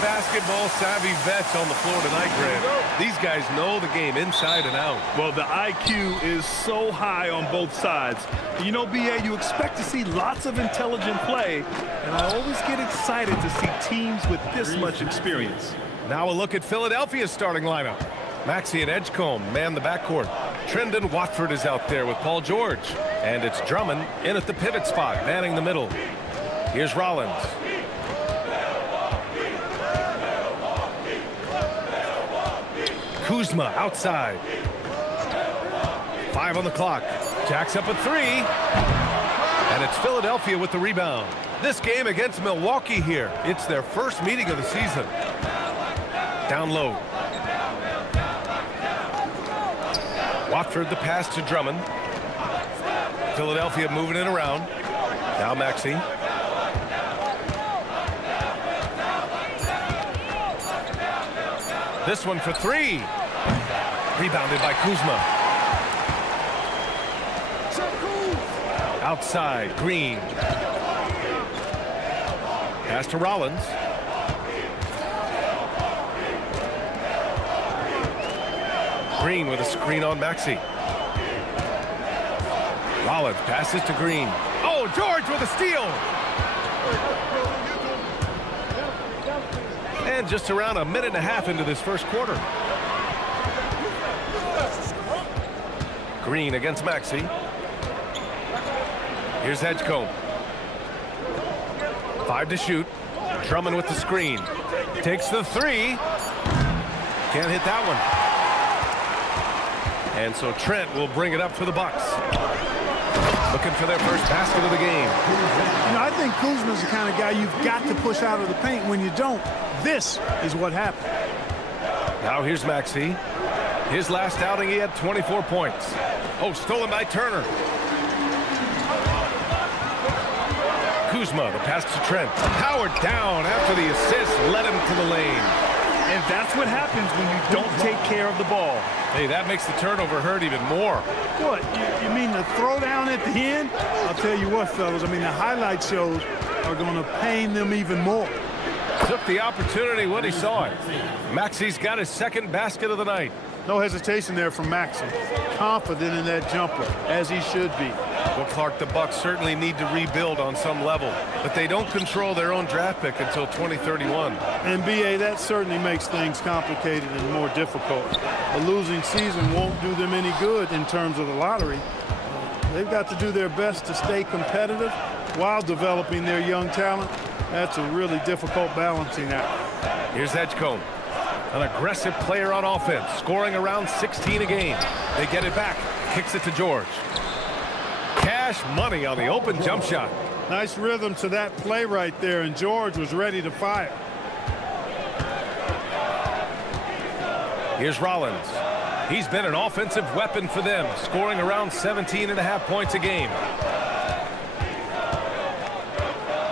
basketball-savvy vets on the floor tonight, Grant. These guys know the game inside and out. Well, the IQ is so high on both sides. You know, B.A., you expect to see lots of intelligent play, and I always get excited to see teams with this much experience. Now a look at Philadelphia's starting lineup. Maxey and Edgecombe man the backcourt. Trendon Watford is out there with Paul George. And it's Drummond in at the pivot spot, manning the middle. Here's Rollins. Kuzma outside. 5 on the clock. Jacks up a 3. And it's Philadelphia with the rebound. This game against Milwaukee here. It's their first meeting of the season. Down low. Watford the pass to Drummond. Philadelphia moving it around. Now Maxey. This one for 3. Rebounded by Kuzma. Outside, Green. Pass to Rollins. Green with a screen on Maxey. Rollins passes to Green. Oh, George with a steal. And just around a minute and a half into this first quarter. Green against Maxey. Here's Edgecombe. 5 to shoot. Drummond with the screen. Takes the 3. Can't hit that one. And so Trent will bring it up for the Bucks. Looking for their first basket of the game. You know, I think Kuzma's the kind of guy you've got to push out of the paint. When you don't, this is what happened. Now here's Maxey. His last outing, he had 24 points. Oh, stolen by Turner. Kuzma, the pass to Trent. Howard down after the assist led him to the lane. And that's what happens when you don't take care of the ball. Hey, that makes the turnover hurt even more. What, you mean the throwdown at the end? I'll tell you what, fellas, I mean, the highlight shows are going to pain them even more. Took the opportunity when he saw it. Maxey's got his second basket of the night. No hesitation there from Maxey. Confident in that jumper, as he should be. Well, Clark, the Bucks certainly need to rebuild on some level, but they don't control their own draft pick until 2031. And, B.A., that certainly makes things complicated and more difficult. A losing season won't do them any good in terms of the lottery. They've got to do their best to stay competitive while developing their young talent. That's a really difficult balancing act. Here's Edgecombe, an aggressive player on offense, scoring around 16 a game. They get it back, kicks it to George. Cash money on the open jump shot. Nice rhythm to that play right there, and George was ready to fire. Here's Rollins. He's been an offensive weapon for them, scoring around 17.5 points a game.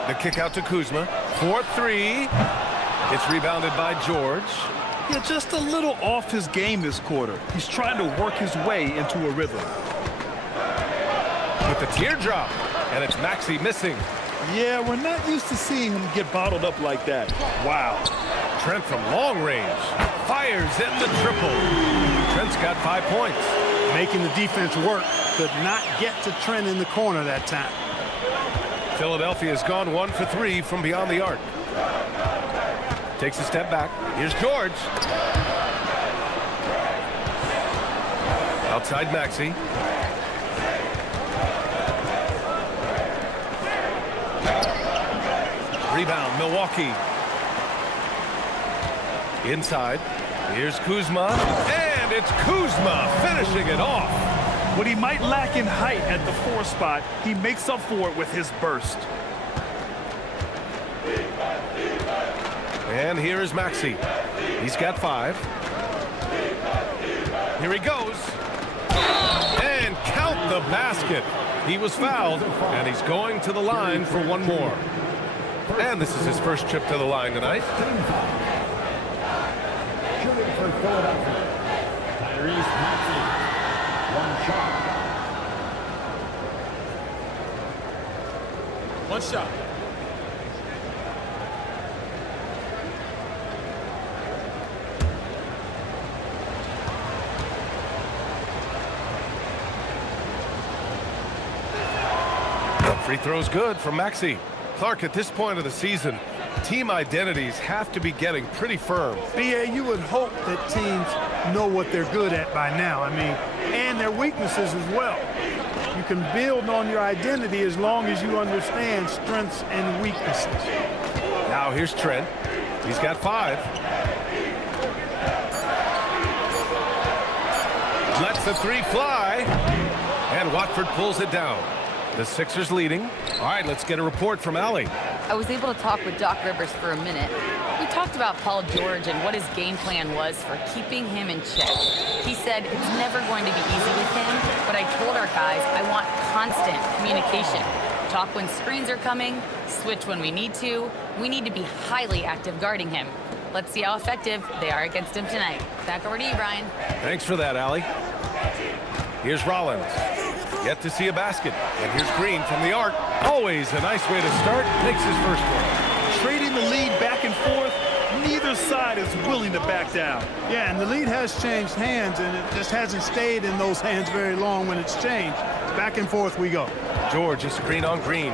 The kick out to Kuzma. 4-3. It's rebounded by George. Yeah, just a little off his game this quarter. He's trying to work his way into a rhythm. With the teardrop, and it's Maxey missing. Yeah, we're not used to seeing him get bottled up like that. Wow. Trent from long range fires in the triple. Trent's got 5 points. Making the defense work. Could not get to Trent in the corner that time. Philadelphia's gone 1 for 3 from beyond the arc. Takes a step back. Here's George. Outside Maxey. Rebound, Milwaukee. Inside. Here's Kuzma. And it's Kuzma finishing it off. What he might lack in height at the 4 spot, he makes up for it with his burst. And here is Maxey. He's got 5. Here he goes. And count the basket. He was fouled, and he's going to the line for one more. And this is his first trip to the line tonight. Shooting for Philadelphia, Tyrese Maxey. 1 shot. One shot. Free throw's good from Maxey. Clark, at this point of the season, team identities have to be getting pretty firm. B.A., you would hope that teams know what they're good at by now. I mean, and their weaknesses as well. You can build on your identity as long as you understand strengths and weaknesses. Now here's Trent. He's got 5. Lets the 3 fly. And Watford pulls it down. The Sixers leading. All right, let's get a report from Allie. I was able to talk with Doc Rivers for a minute. We talked about Paul George and what his game plan was for keeping him in check. He said it's never going to be easy with him, but I told our guys I want constant communication. Talk when screens are coming, switch when we need to. We need to be highly active guarding him. Let's see how effective they are against him tonight. Back over to you, Brian. Thanks for that, Allie. Here's Rollins. Yet to see a basket. And here's Green from the arc. Always a nice way to start. Makes his first one. Trading the lead back and forth, neither side is willing to back down. Yeah, and the lead has changed hands, and it just hasn't stayed in those hands very long when it's changed. Back and forth we go. George is green on green.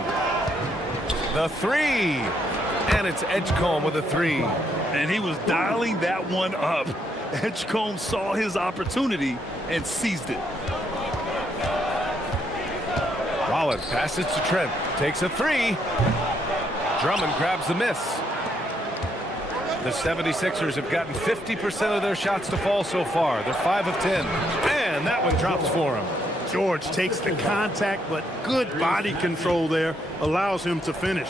The 3. And it's Edgecombe with a 3. And he was dialing that one up. Edgecombe saw his opportunity and seized it. Rollins passes to Trent. Takes a 3. Drummond grabs the miss. The 76ers have gotten 50% of their shots to fall so far. They're 5 of 10. And that one drops for him. George takes the contact, but good body control there allows him to finish.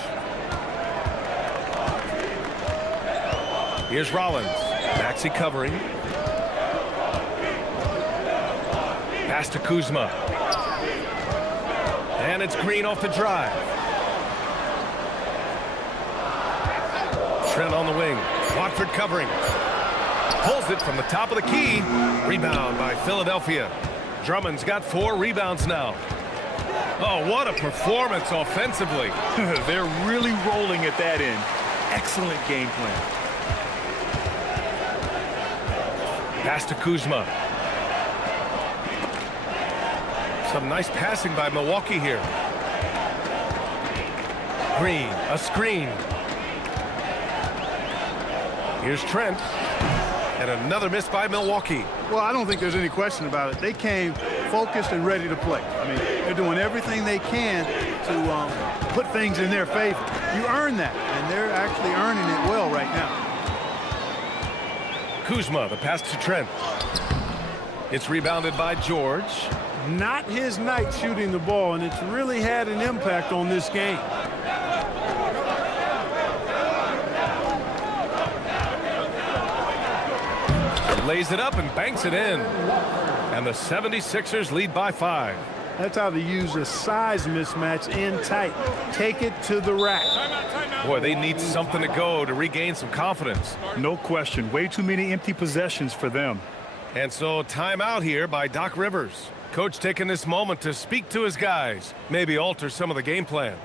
Here's Rollins. Maxey covering. Pass to Kuzma. And it's Green off the drive. Trent on the wing. Watford covering. Pulls it from the top of the key. Rebound by Philadelphia. Drummond's got 4 rebounds now. Oh, what a performance offensively. They're really rolling at that end. Excellent game plan. Pass to Kuzma. Some nice passing by Milwaukee here. Green, a screen. Here's Trent. And another miss by Milwaukee. Well, I don't think there's any question about it. They came focused and ready to play. I mean, they're doing everything they can to put things in their favor. You earn that, and they're actually earning it well right now. Kuzma, the pass to Trent. It's rebounded by George. Not his night shooting the ball, and it's really had an impact on this game. Lays it up and banks it in. And the 76ers lead by 5. That's how to use a size mismatch in tight. Take it to the rack. Boy, they need something to go to regain some confidence. No question. Way too many empty possessions for them. And so timeout here by Doc Rivers. Coach taking this moment to speak to his guys. Maybe alter some of the game plan.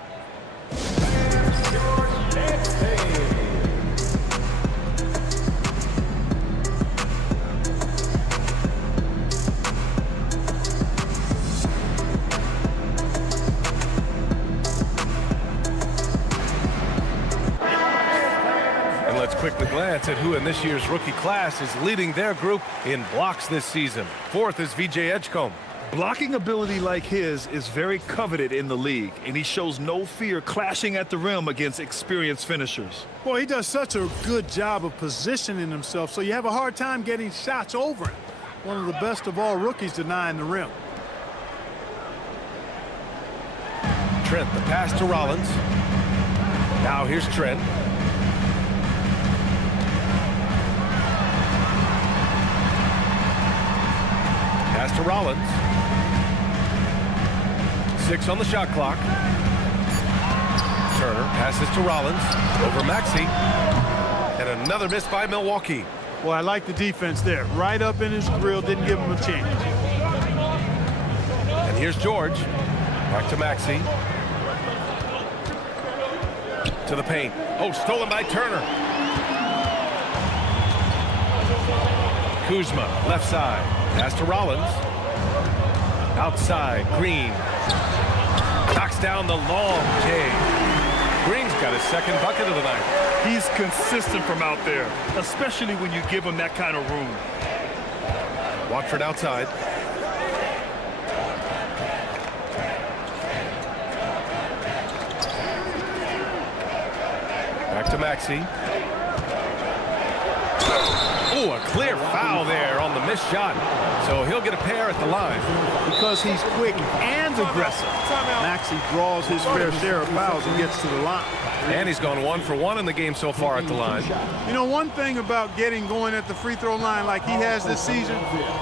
Quickly glance at who in this year's rookie class is leading their group in blocks this season. 4th is VJ Edgecombe. Blocking ability like his is very coveted in the league, and he shows no fear clashing at the rim against experienced finishers. Well, he does such a good job of positioning himself, so you have a hard time getting shots over him. One of the best of all rookies denying the rim. Trent, the pass to Rollins. Now here's Trent. Pass to Rollins. 6 on the shot clock. Turner passes to Rollins over Maxey. And another miss by Milwaukee. Well, I like the defense there. Right up in his grill, didn't give him a chance. And here's George. Back to Maxey. To the paint. Oh, stolen by Turner. Kuzma, left side. Pass to Rollins. Outside, Green. Knocks knocks down the long J. Green's got his second bucket of the night. He's consistent from out there, especially when you give him that kind of room. Watford outside. Back to Maxey. Oh, a clear foul there on the missed shot. So he'll get a pair at the line. Because he's quick and aggressive, Maxey draws his fair share of fouls and gets to the line. And he's gone 1 for 1 in the game so far at the line. You know, one thing about getting going at the free throw line like he has this season,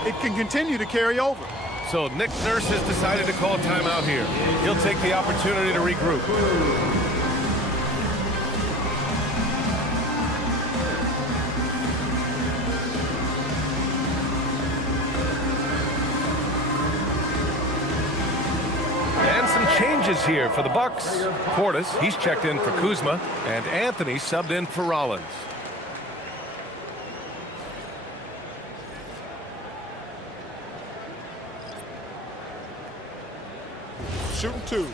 it can continue to carry over. So Nick Nurse has decided to call timeout here. He'll take the opportunity to regroup. And some changes here for the Bucks. Portis, he's checked in for Kuzma, and Anthony subbed in for Rollins. Shooting 2.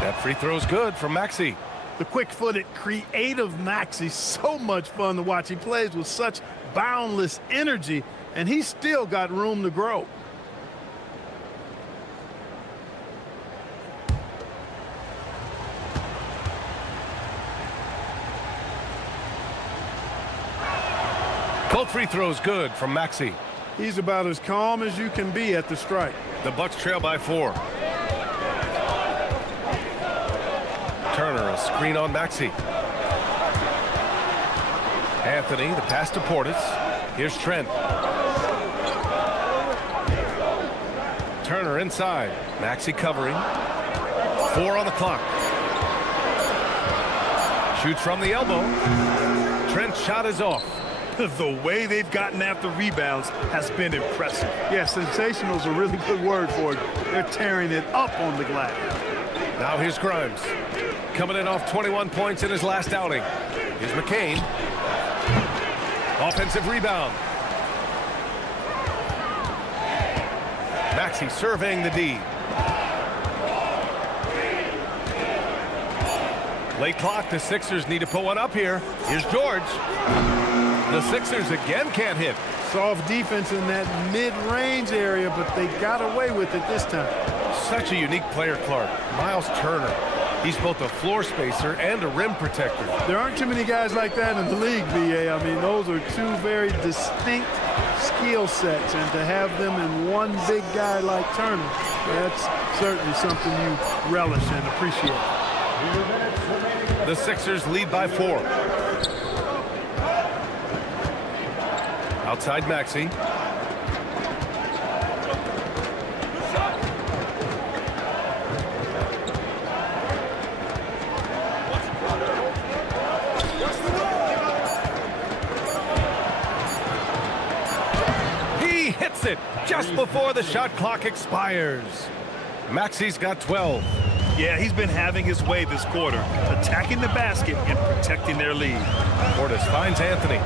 That free throw's good from Maxey. The quick-footed, creative Maxey, so much fun to watch. He plays with such boundless energy, and he's still got room to grow. Both free throws good from Maxey. He's about as calm as you can be at the strike. The Bucks trail by 4. Turner, a screen on Maxey. Anthony, the pass to Portis. Here's Trent. Turner inside. Maxey covering. 4 on the clock. Shoots from the elbow. Trent's shot is off. The way they've gotten after rebounds has been impressive. Yeah, sensational is a really good word for it. They're tearing it up on the glass. Now here's Grimes. Coming in off 21 points in his last outing. Here's McCain. Offensive rebound. Maxey surveying the D. Late clock, the Sixers need to put one up here. Here's George. The Sixers again can't hit. Soft defense in that mid-range area, but they got away with it this time. Such a unique player, Clark. Miles Turner. He's both a floor spacer and a rim protector. There aren't too many guys like that in the league, BA. I mean, those are two very distinct skill sets, and to have them in one big guy like Turner, that's certainly something you relish and appreciate. The Sixers lead by 4. Outside Maxey. He hits it just before the shot clock expires. Maxey's got 12. Yeah, he's been having his way this quarter, attacking the basket and protecting their lead. Portis finds Anthony.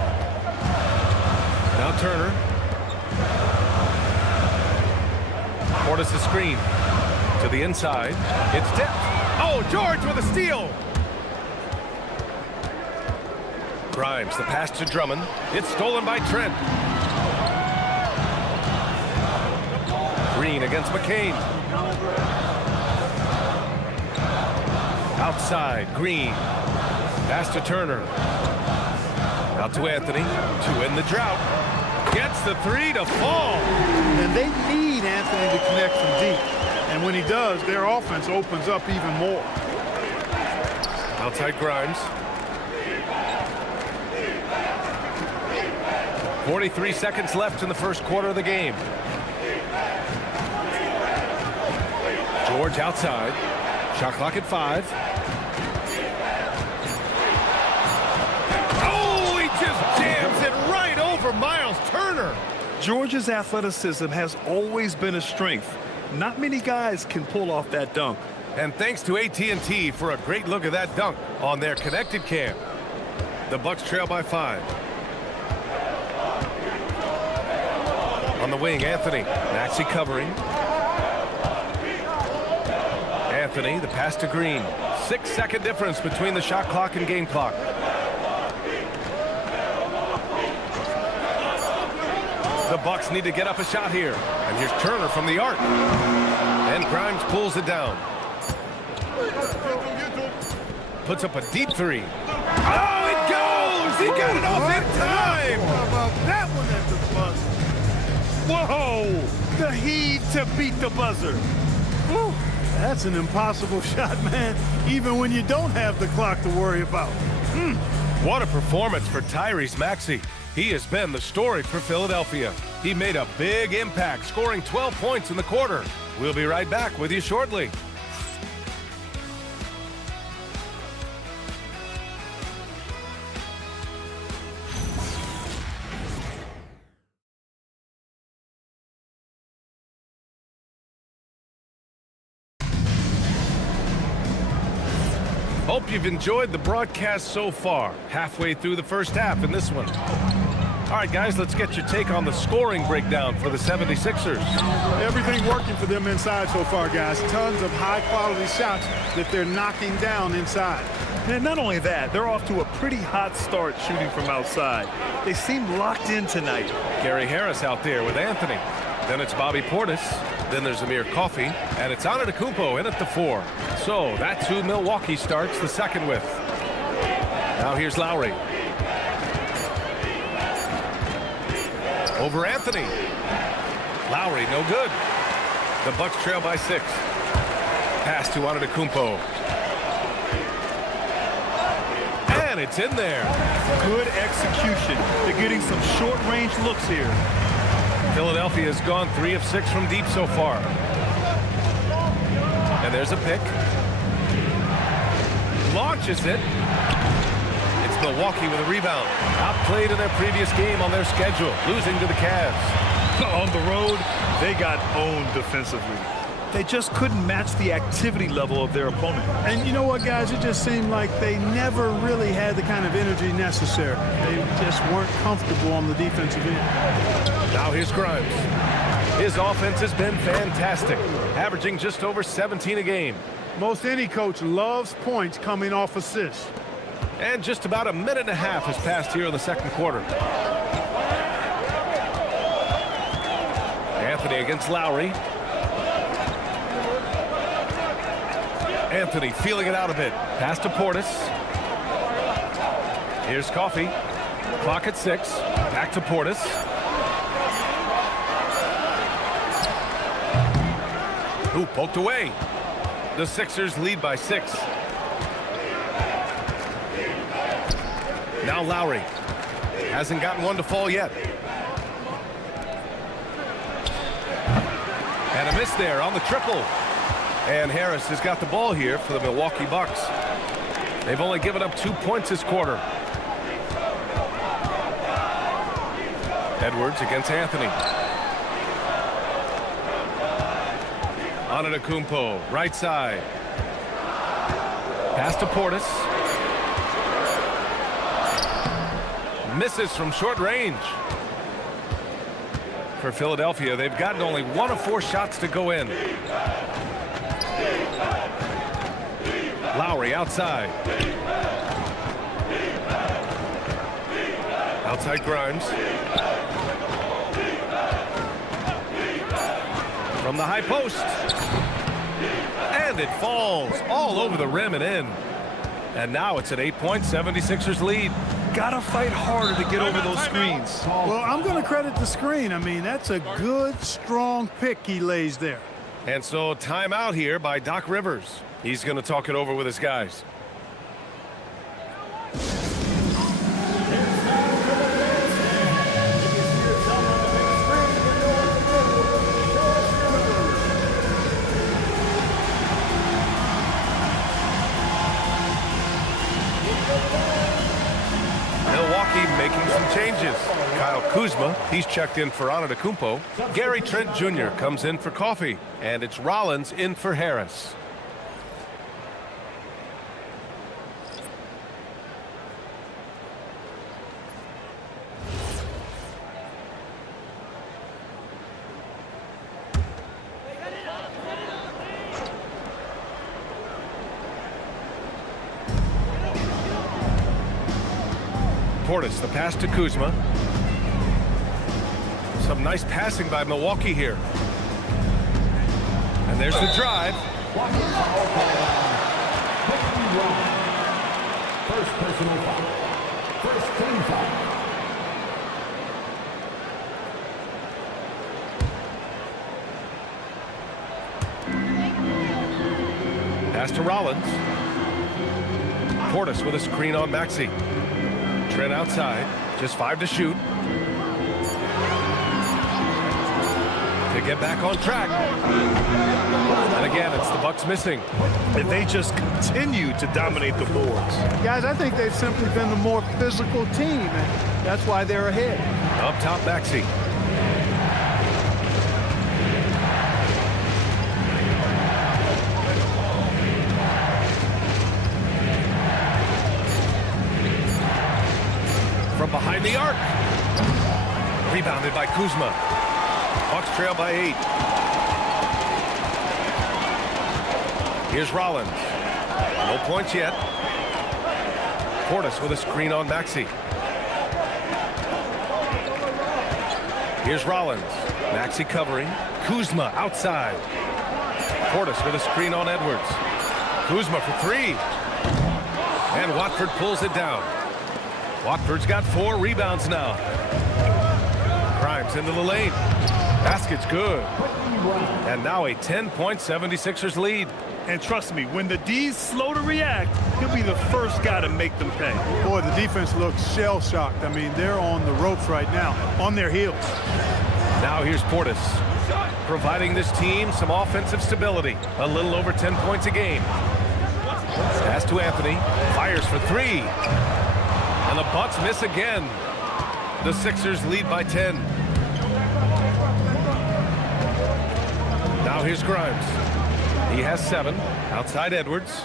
Now Turner. Portis a screen. To the inside. It's tipped. Oh, George with a steal. Grimes, the pass to Drummond. It's stolen by Trent. Green against McCain. Outside, Green. Pass to Turner. Out to Anthony. To end the drought. Gets the 3 to fall. And they need Anthony to connect from deep. And when he does, their offense opens up even more. Outside Grimes. 43 seconds left in the first quarter of the game. George outside. Shot clock at 5. Oh, he just jams it right over Miles Turner. George's athleticism has always been a strength. Not many guys can pull off that dunk. And thanks to AT&T for a great look at that dunk on their connected cam. The Bucks trail by 5. On the wing, Anthony. Maxey covering. Anthony, the pass to Green. 6-second difference between the shot clock and game clock. The Bucks need to get up a shot here. And here's Turner from the arc. And Grimes pulls it down. Puts up a deep three. Oh, it goes! He got it off in time! How about that one at the buzzer? Whoa! The heave to beat the buzzer. Whew. That's an impossible shot, man, even when you don't have the clock to worry about. What a performance for Tyrese Maxey. He has been the story for Philadelphia. He made a big impact, scoring 12 points in the quarter. We'll be right back with you shortly. Hope you've enjoyed the broadcast so far. Halfway through the first half in this one. All right, guys, let's get your take on the scoring breakdown for the 76ers. Everything working for them inside so far, guys. Tons of high-quality shots that they're knocking down inside. And not only that, they're off to a pretty hot start shooting from outside. They seem locked in tonight. Gary Harris out there with Anthony. Then it's Bobby Portis. Then there's Amir Coffey. And it's Antetokounmpo in at the 4. So that's who Milwaukee starts the second with. Now here's Lowry. Over Anthony. Lowry, no good. The Bucks trail by 6. Pass to Antetokounmpo. And it's in there. Good execution. They're getting some short-range looks here. Philadelphia has gone 3 of 6 from deep so far. And there's a pick. Launches it. It's Milwaukee with a rebound. Outplayed in their previous game on their schedule, losing to the Cavs. On the road, they got owned defensively. They just couldn't match the activity level of their opponent. And you know what, guys? It just seemed like they never really had the kind of energy necessary. They just weren't comfortable on the defensive end. Now here's Grimes. His offense has been fantastic, averaging just over 17 a game. Most any coach loves points coming off assists. And just about a minute and a half has passed here in the second quarter. Anthony against Lowry. Anthony feeling it out a bit. Pass to Portis. Here's Coffey. Clock at 6. Back to Portis. Who poked away. The Sixers lead by 6. Now Lowry. Hasn't gotten one to fall yet. And a miss there on the triple. And Harris has got the ball here for the Milwaukee Bucks. They've only given up 2 points this quarter. Edwards against Anthony. Antetokounmpo, right side. Pass to Portis. Misses from short range. For Philadelphia, they've gotten only 1 of 4 shots to go in. Lowry outside. Outside Grimes. From the high post. And it falls all over the rim and in. And now it's an 8-point 76ers lead. Gotta fight harder to get over those screens. Well, I'm going to credit the screen. I mean, that's a good, strong pick he lays there. And so timeout here by Doc Rivers. He's going to talk it over with his guys. Milwaukee making some changes. Kyle Kuzma, he's checked in for Antetokounmpo. Gary Trent Jr. comes in for Coffey. And it's Rollins in for Harris. Portis, the pass to Kuzma. Some nice passing by Milwaukee here. And there's the drive. First personal foul. First team foul. Pass to Rollins. Portis with a screen on Maxey. Trent outside. Just 5 to shoot. To get back on track. And again, it's the Bucks missing. And they just continue to dominate the boards. Guys, I think they've simply been the more physical team, and that's why they're ahead. Up top, Maxey. From behind the arc. Rebounded by Kuzma. Bucks trail by 8. Here's Rollins. No points yet. Portis with a screen on Maxey. Here's Rollins. Maxey covering. Kuzma outside. Portis with a screen on Edwards. Kuzma for 3. And Watford pulls it down. Watford's got 4 rebounds now. Grimes into the lane. Basket's good. And now a 10-point 76ers lead. And trust me, when the D's slow to react, he'll be the first guy to make them pay. Boy, the defense looks shell-shocked. I mean, they're on the ropes right now, on their heels. Now here's Portis, providing this team some offensive stability. A little over 10 points a game. Pass to Anthony. Fires for 3. And the Bucks miss again. The Sixers lead by 10. Now here's Grimes. He has 7. Outside Edwards.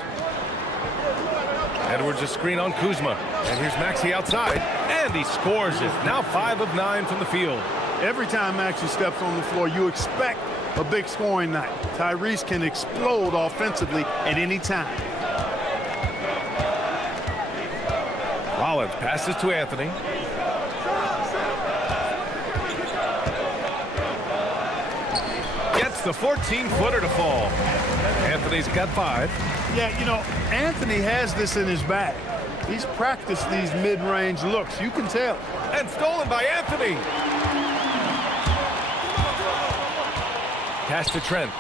Edwards a screen on Kuzma. And here's Maxey outside. And he scores it. Now 5 of 9 from the field. Every time Maxey steps on the floor, you expect a big scoring night. Tyrese can explode offensively at any time. Rollins passes to Anthony. Gets the 14-footer to fall. Anthony's got 5. Yeah, you know, Anthony has this in his bag. He's practiced these mid-range looks. You can tell. And stolen by Anthony. Pass to Trent.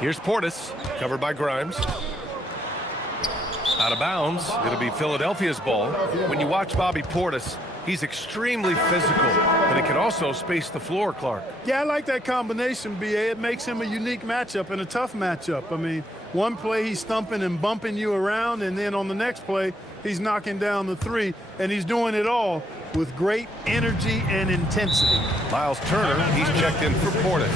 Here's Portis, covered by Grimes. Out of bounds. It'll be Philadelphia's ball. When you watch Bobby Portis, he's extremely physical, but he can also space the floor, Clark. Yeah, I like that combination, B.A. It makes him a unique matchup and a tough matchup. I mean, one play he's thumping and bumping you around, and then on the next play, he's knocking down the 3, and he's doing it all with great energy and intensity. Miles Turner, he's checked in for Portis.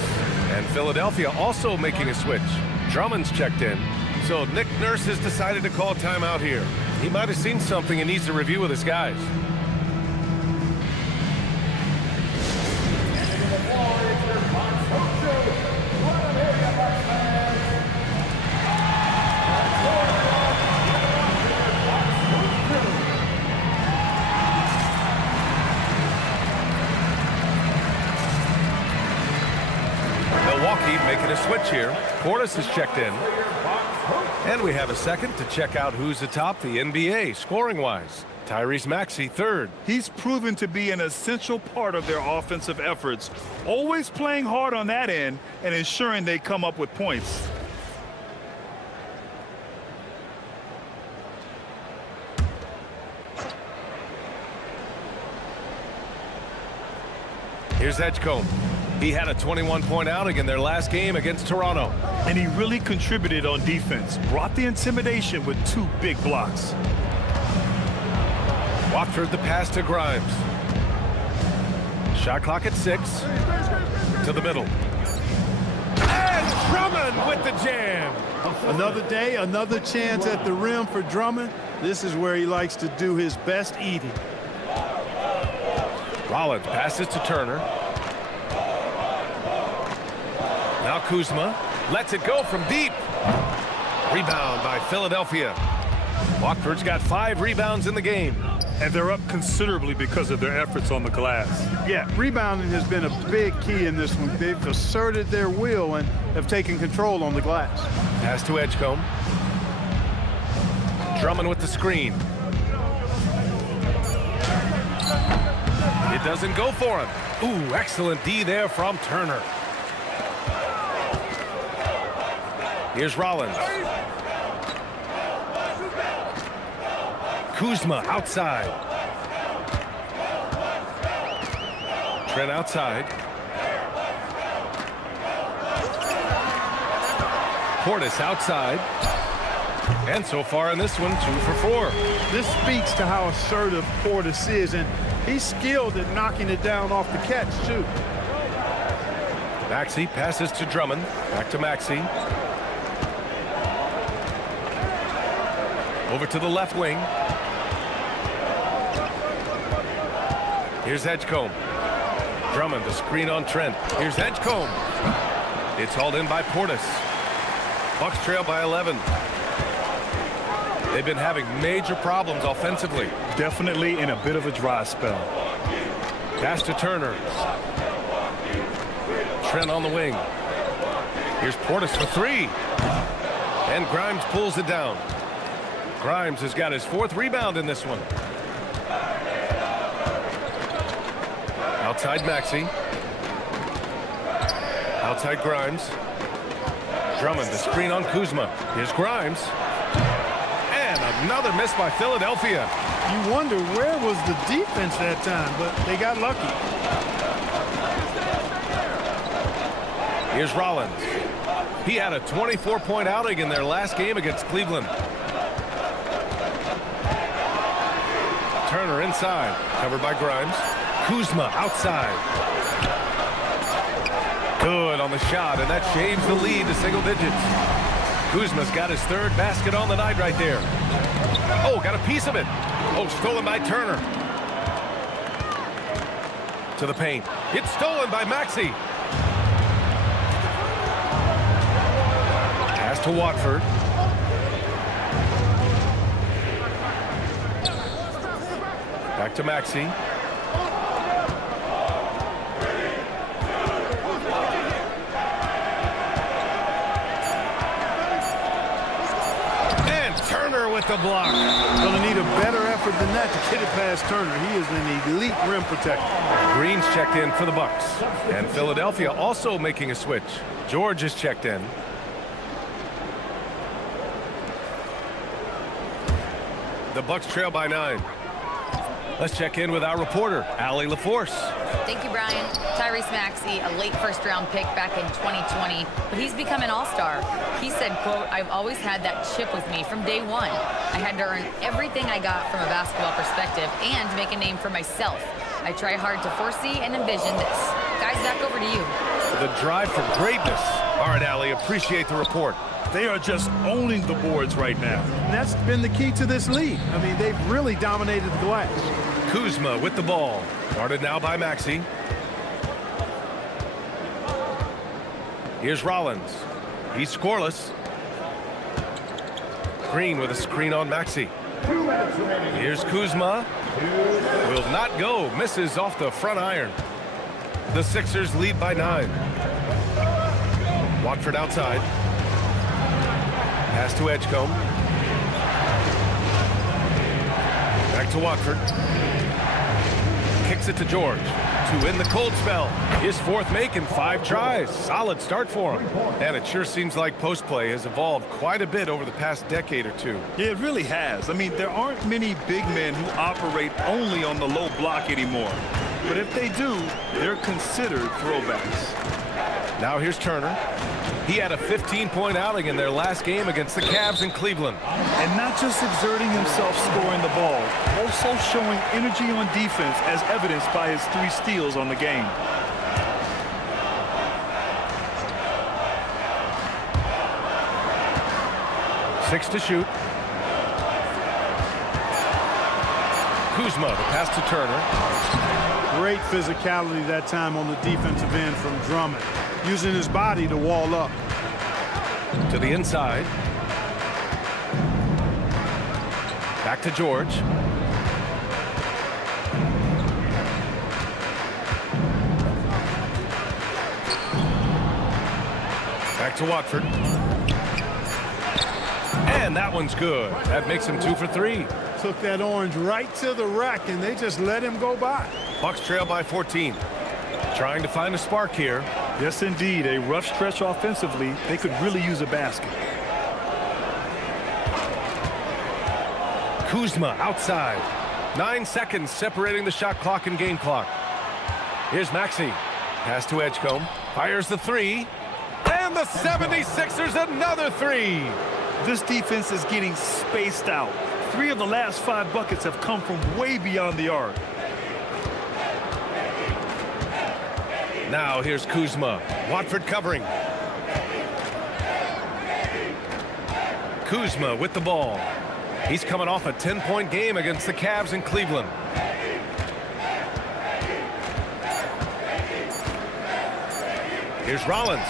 And Philadelphia also making a switch. Drummond's checked in. So Nick Nurse has decided to call timeout here. He might have seen something and needs to review with his guys. Milwaukee making a switch here. Portis is checked in. And we have a second to check out who's atop the NBA scoring-wise. Tyrese Maxey, 3rd. He's proven to be an essential part of their offensive efforts, always playing hard on that end and ensuring they come up with points. Here's Edgecombe. He had a 21-point outing in their last game against Toronto. And he really contributed on defense, brought the intimidation with 2 big blocks. Watford the pass to Grimes. Shot clock at 6. To the middle. And Drummond with the jam. Another day, another chance at the rim for Drummond. This is where he likes to do his best eating. Rollins passes to Turner. Now Kuzma lets it go from deep. Rebound by Philadelphia. Watford's got 5 rebounds in the game. And they're up considerably because of their efforts on the glass. Yeah, rebounding has been a big key in this one. They've asserted their will and have taken control on the glass. Pass to Edgecombe. Drummond with the screen. It doesn't go for him. Ooh, excellent D there from Turner. Here's Rollins. Kuzma outside. Trent outside. Portis outside. And so far in this one, 2 for 4. This speaks to how assertive Portis is, and he's skilled at knocking it down off the catch, too. Maxey passes to Drummond. Back to Maxey. Over to the left wing. Here's Edgecombe. Drummond, the screen on Trent. Here's Edgecombe. It's hauled in by Portis. Bucks trail by 11. They've been having major problems offensively. Definitely in a bit of a dry spell. Pass to Turner. Trent on the wing. Here's Portis for 3. And Grimes pulls it down. Grimes has got his 4th rebound in this one. Outside Maxey. Outside Grimes. Drummond, the screen on Kuzma. Here's Grimes. And another miss by Philadelphia. You wonder where was the defense that time, but they got lucky. Here's Rollins. He had a 24-point outing in their last game against Cleveland. Turner inside, covered by Grimes. Kuzma outside. Good on the shot, and that shaves the lead to single digits. Kuzma's got his 3rd basket on the night right there. Oh, got a piece of it. Oh, stolen by Turner. To the paint. It's stolen by Maxey. Pass to Watford. Back to Maxey. And Turner with the block. Going to need a better effort than that to get it past Turner. He is an elite rim protector. Green's checked in for the Bucks. And Philadelphia also making a switch. George is checked in. The Bucks trail by 9. Let's check in with our reporter, Allie LaForce. Thank you, Brian. Tyrese Maxey, a late first-round pick back in 2020, but he's become an all-star. He said, quote, "I've always had that chip with me from day one. I had to earn everything I got from a basketball perspective and make a name for myself. I try hard to foresee and envision this." Guys, back over to you. The drive for greatness. All right, Allie, appreciate the report. They are just owning the boards right now. And that's been the key to this lead. I mean, they've really dominated the glass. Kuzma with the ball. Guarded now by Maxey. Here's Rollins. He's scoreless. Green with a screen on Maxey. Here's Kuzma. Will not go. Misses off the front iron. The Sixers lead by 9. Watford outside. Pass to Edgecombe. Back to Watford. Kicks it to George. To end the cold spell. His 4th make in 5 tries. Solid start for him. And it sure seems like post play has evolved quite a bit over the past decade or 2. Yeah, it really has. I mean, there aren't many big men who operate only on the low block anymore. But if they do, they're considered throwbacks. Now here's Turner. He had a 15-point outing in their last game against the Cavs in Cleveland. And not just exerting himself scoring the ball, also showing energy on defense as evidenced by his 3 steals on the game. Six to shoot. Kuzma, the pass to Turner. Great physicality that time on the defensive end from Drummond, using his body to wall up. To the inside. Back to George. Back to Watford. And that one's good. That makes him 2 for 3. Took that orange right to the rack, and they just let him go by. Bucks trail by 14. Trying to find a spark here. Yes, indeed. A rough stretch offensively. They could really use a basket. Kuzma outside. 9 seconds separating the shot clock and game clock. Here's Maxey. Pass to Edgecombe. Fires the 3. And the 76ers another 3. This defense is getting spaced out. 3 of the last 5 buckets have come from way beyond the arc. Now here's Kuzma. Watford covering. Kuzma with the ball. He's coming off a 10-point game against the Cavs in Cleveland. Here's Rollins.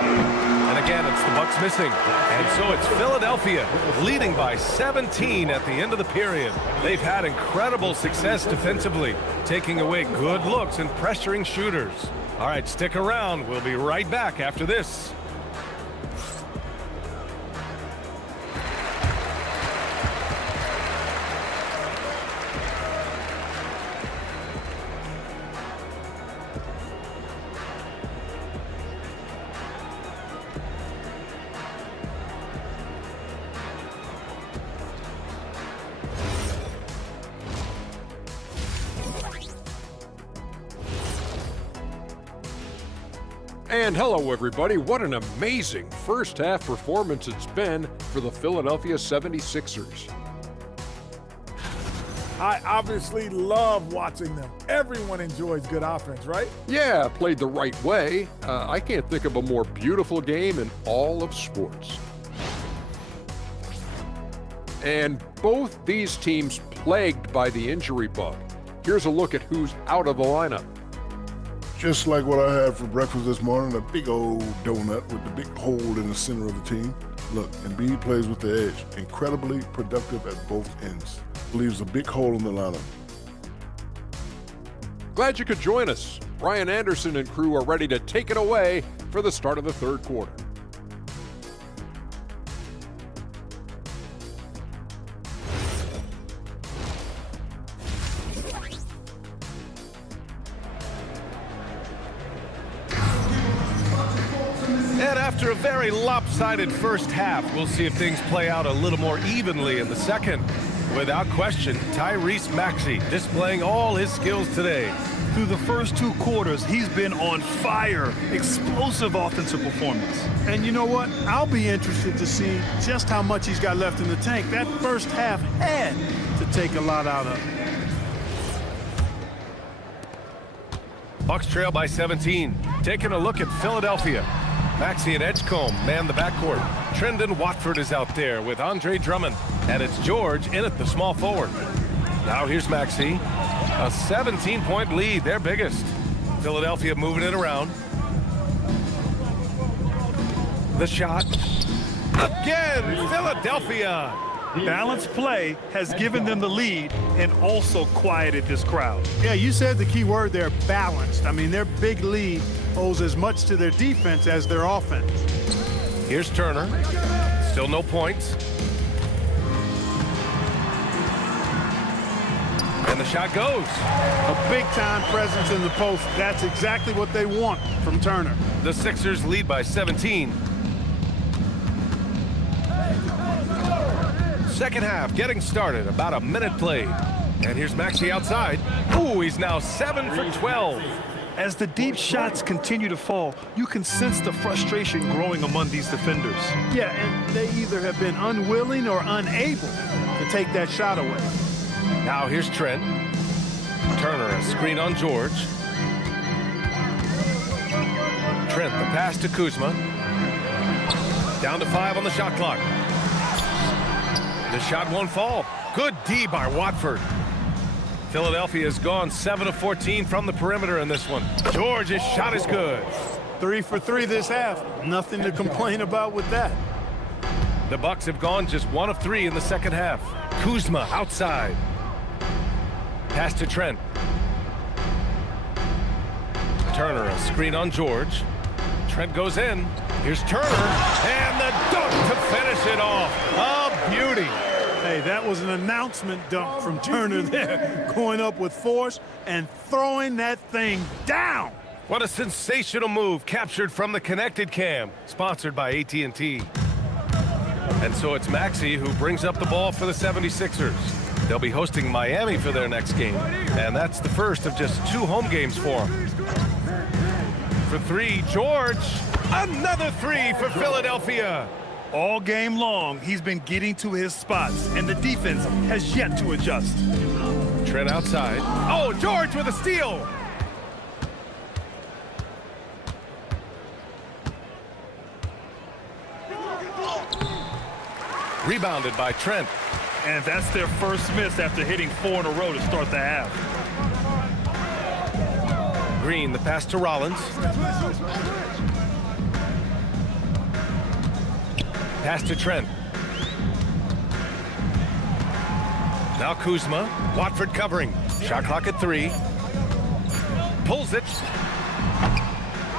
And again, it's the Bucks missing. And so it's Philadelphia leading by 17 at the end of the period. They've had incredible success defensively, taking away good looks and pressuring shooters. All right, stick around. We'll be right back after this. And hello, everybody. What an amazing first-half performance it's been for the Philadelphia 76ers. I obviously love watching them. Everyone enjoys good offense, right? Yeah, played the right way. I can't think of a more beautiful game in all of sports. And both these teams plagued by the injury bug. Here's a look at who's out of the lineup. Just like what I had for breakfast this morning, a big old donut with the big hole in the center of the team. Look, Embiid plays with the edge, incredibly productive at both ends. Leaves a big hole in the lineup. Glad you could join us. Brian Anderson and crew are ready to take it away for the start of the third quarter. And after a very lopsided first half, we'll see if things play out a little more evenly in the second. Without question, Tyrese Maxey displaying all his skills today. Through the first 2 quarters, he's been on fire. Explosive offensive performance. And you know what? I'll be interested to see just how much he's got left in the tank. That first half had to take a lot out of him. Bucks trail by 17. Taking a look at Philadelphia. Maxey and Edgecombe man the backcourt. Trendon Watford is out there with Andre Drummond. And it's George in at the small forward. Now here's Maxey. A 17-point lead, their biggest. Philadelphia moving it around. The shot. Again, Philadelphia. Balanced play has given them the lead and also quieted this crowd. Yeah, you said the key word there, balanced. I mean, their big lead owes as much to their defense as their offense. Here's Turner. Still no points. And the shot goes. A big-time presence in the post. That's exactly what they want from Turner. The Sixers lead by 17. Second half getting started. About a minute played. And here's Maxey outside. Ooh, he's now 7 for 12. As the deep shots continue to fall, you can sense the frustration growing among these defenders. Yeah, and they either have been unwilling or unable to take that shot away. Now here's Trent. Turner, a screen on George. Trent, the pass to Kuzma. Down to 5 on the shot clock. The shot won't fall. Good D by Watford. Philadelphia has gone 7 of 14 from the perimeter in this one. George's shot is good. 3 for 3 this half. Nothing to complain about with that. The Bucks have gone just 1 of 3 in the second half. Kuzma outside. Pass to Trent. Turner, a screen on George. Trent goes in. Here's Turner, and the dunk to finish it off. A beauty. Hey, that was an announcement dunk from Turner there, going up with force and throwing that thing down. What a sensational move, captured from the Connected Cam, sponsored by AT&T. And so it's Maxey who brings up the ball for the 76ers. They'll be hosting Miami for their next game, and that's the first of just 2 home games for them. For 3, George. Another 3 for Philadelphia. All game long, he's been getting to his spots, and the defense has yet to adjust. Trent outside. Oh, George with a steal. Rebounded by Trent. And that's their first miss after hitting 4 in a row to start the half. Green, the pass to Rollins. Pass to Trent. Now Kuzma. Watford covering. Shot clock at 3. Pulls it.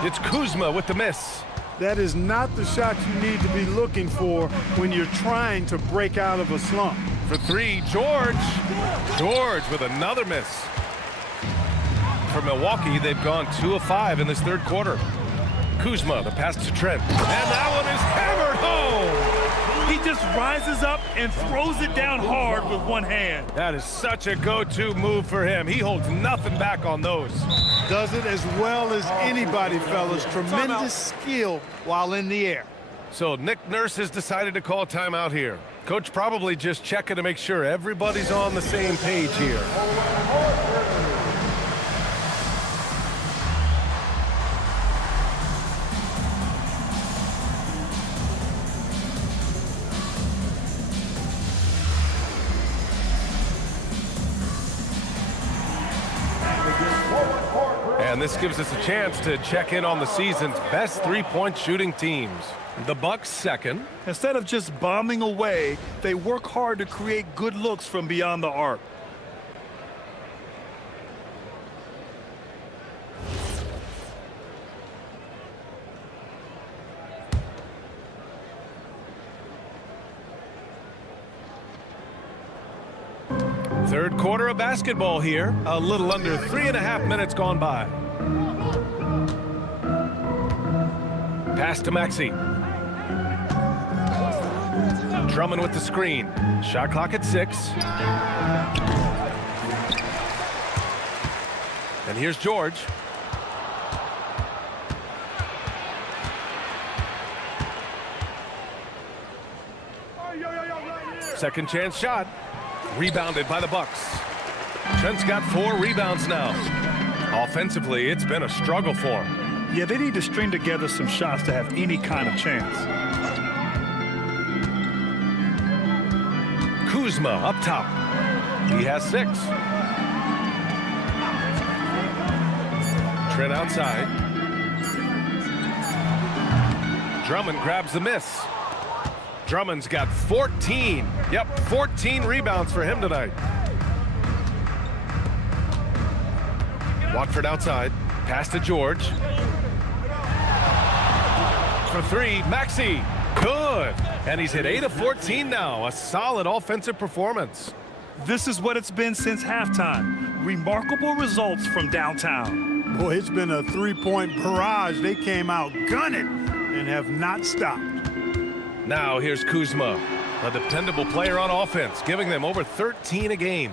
It's Kuzma with the miss. That is not the shot you need to be looking for when you're trying to break out of a slump. For 3, George. George with another miss. For Milwaukee, they've gone 2 of 5 in this third quarter. Kuzma, the pass to Trent. And that one is hammered home. He just rises up and throws it down hard with one hand. That is such a go-to move for him. He holds nothing back on those. Does it as well as anybody, fellas. Tremendous skill while in the air. So Nick Nurse has decided to call timeout here. Coach probably just checking to make sure everybody's on the same page here. And this gives us a chance to check in on the season's best three-point shooting teams. The Bucks second. Instead of just bombing away, they work hard to create good looks from beyond the arc. Third quarter of basketball here. A little under 3.5 minutes gone by. Pass to Maxey. Drummond with the screen. Shot clock at 6. And here's George. Second chance shot. Rebounded by the Bucks. Trent's got 4 rebounds now. Offensively, it's been a struggle for him. Yeah, they need to string together some shots to have any kind of chance. Kuzma up top. He has 6. Trent outside. Drummond grabs the miss. Drummond's got 14. Yep, 14 rebounds for him tonight. Watford outside. Pass to George. For 3, Maxey. Good. And he's hit 8 of 14 now. A solid offensive performance. This is what it's been since halftime. Remarkable results from downtown. Boy, it's been a three-point barrage. They came out gunning and have not stopped. Now here's Kuzma, a dependable player on offense, giving them over 13 a game.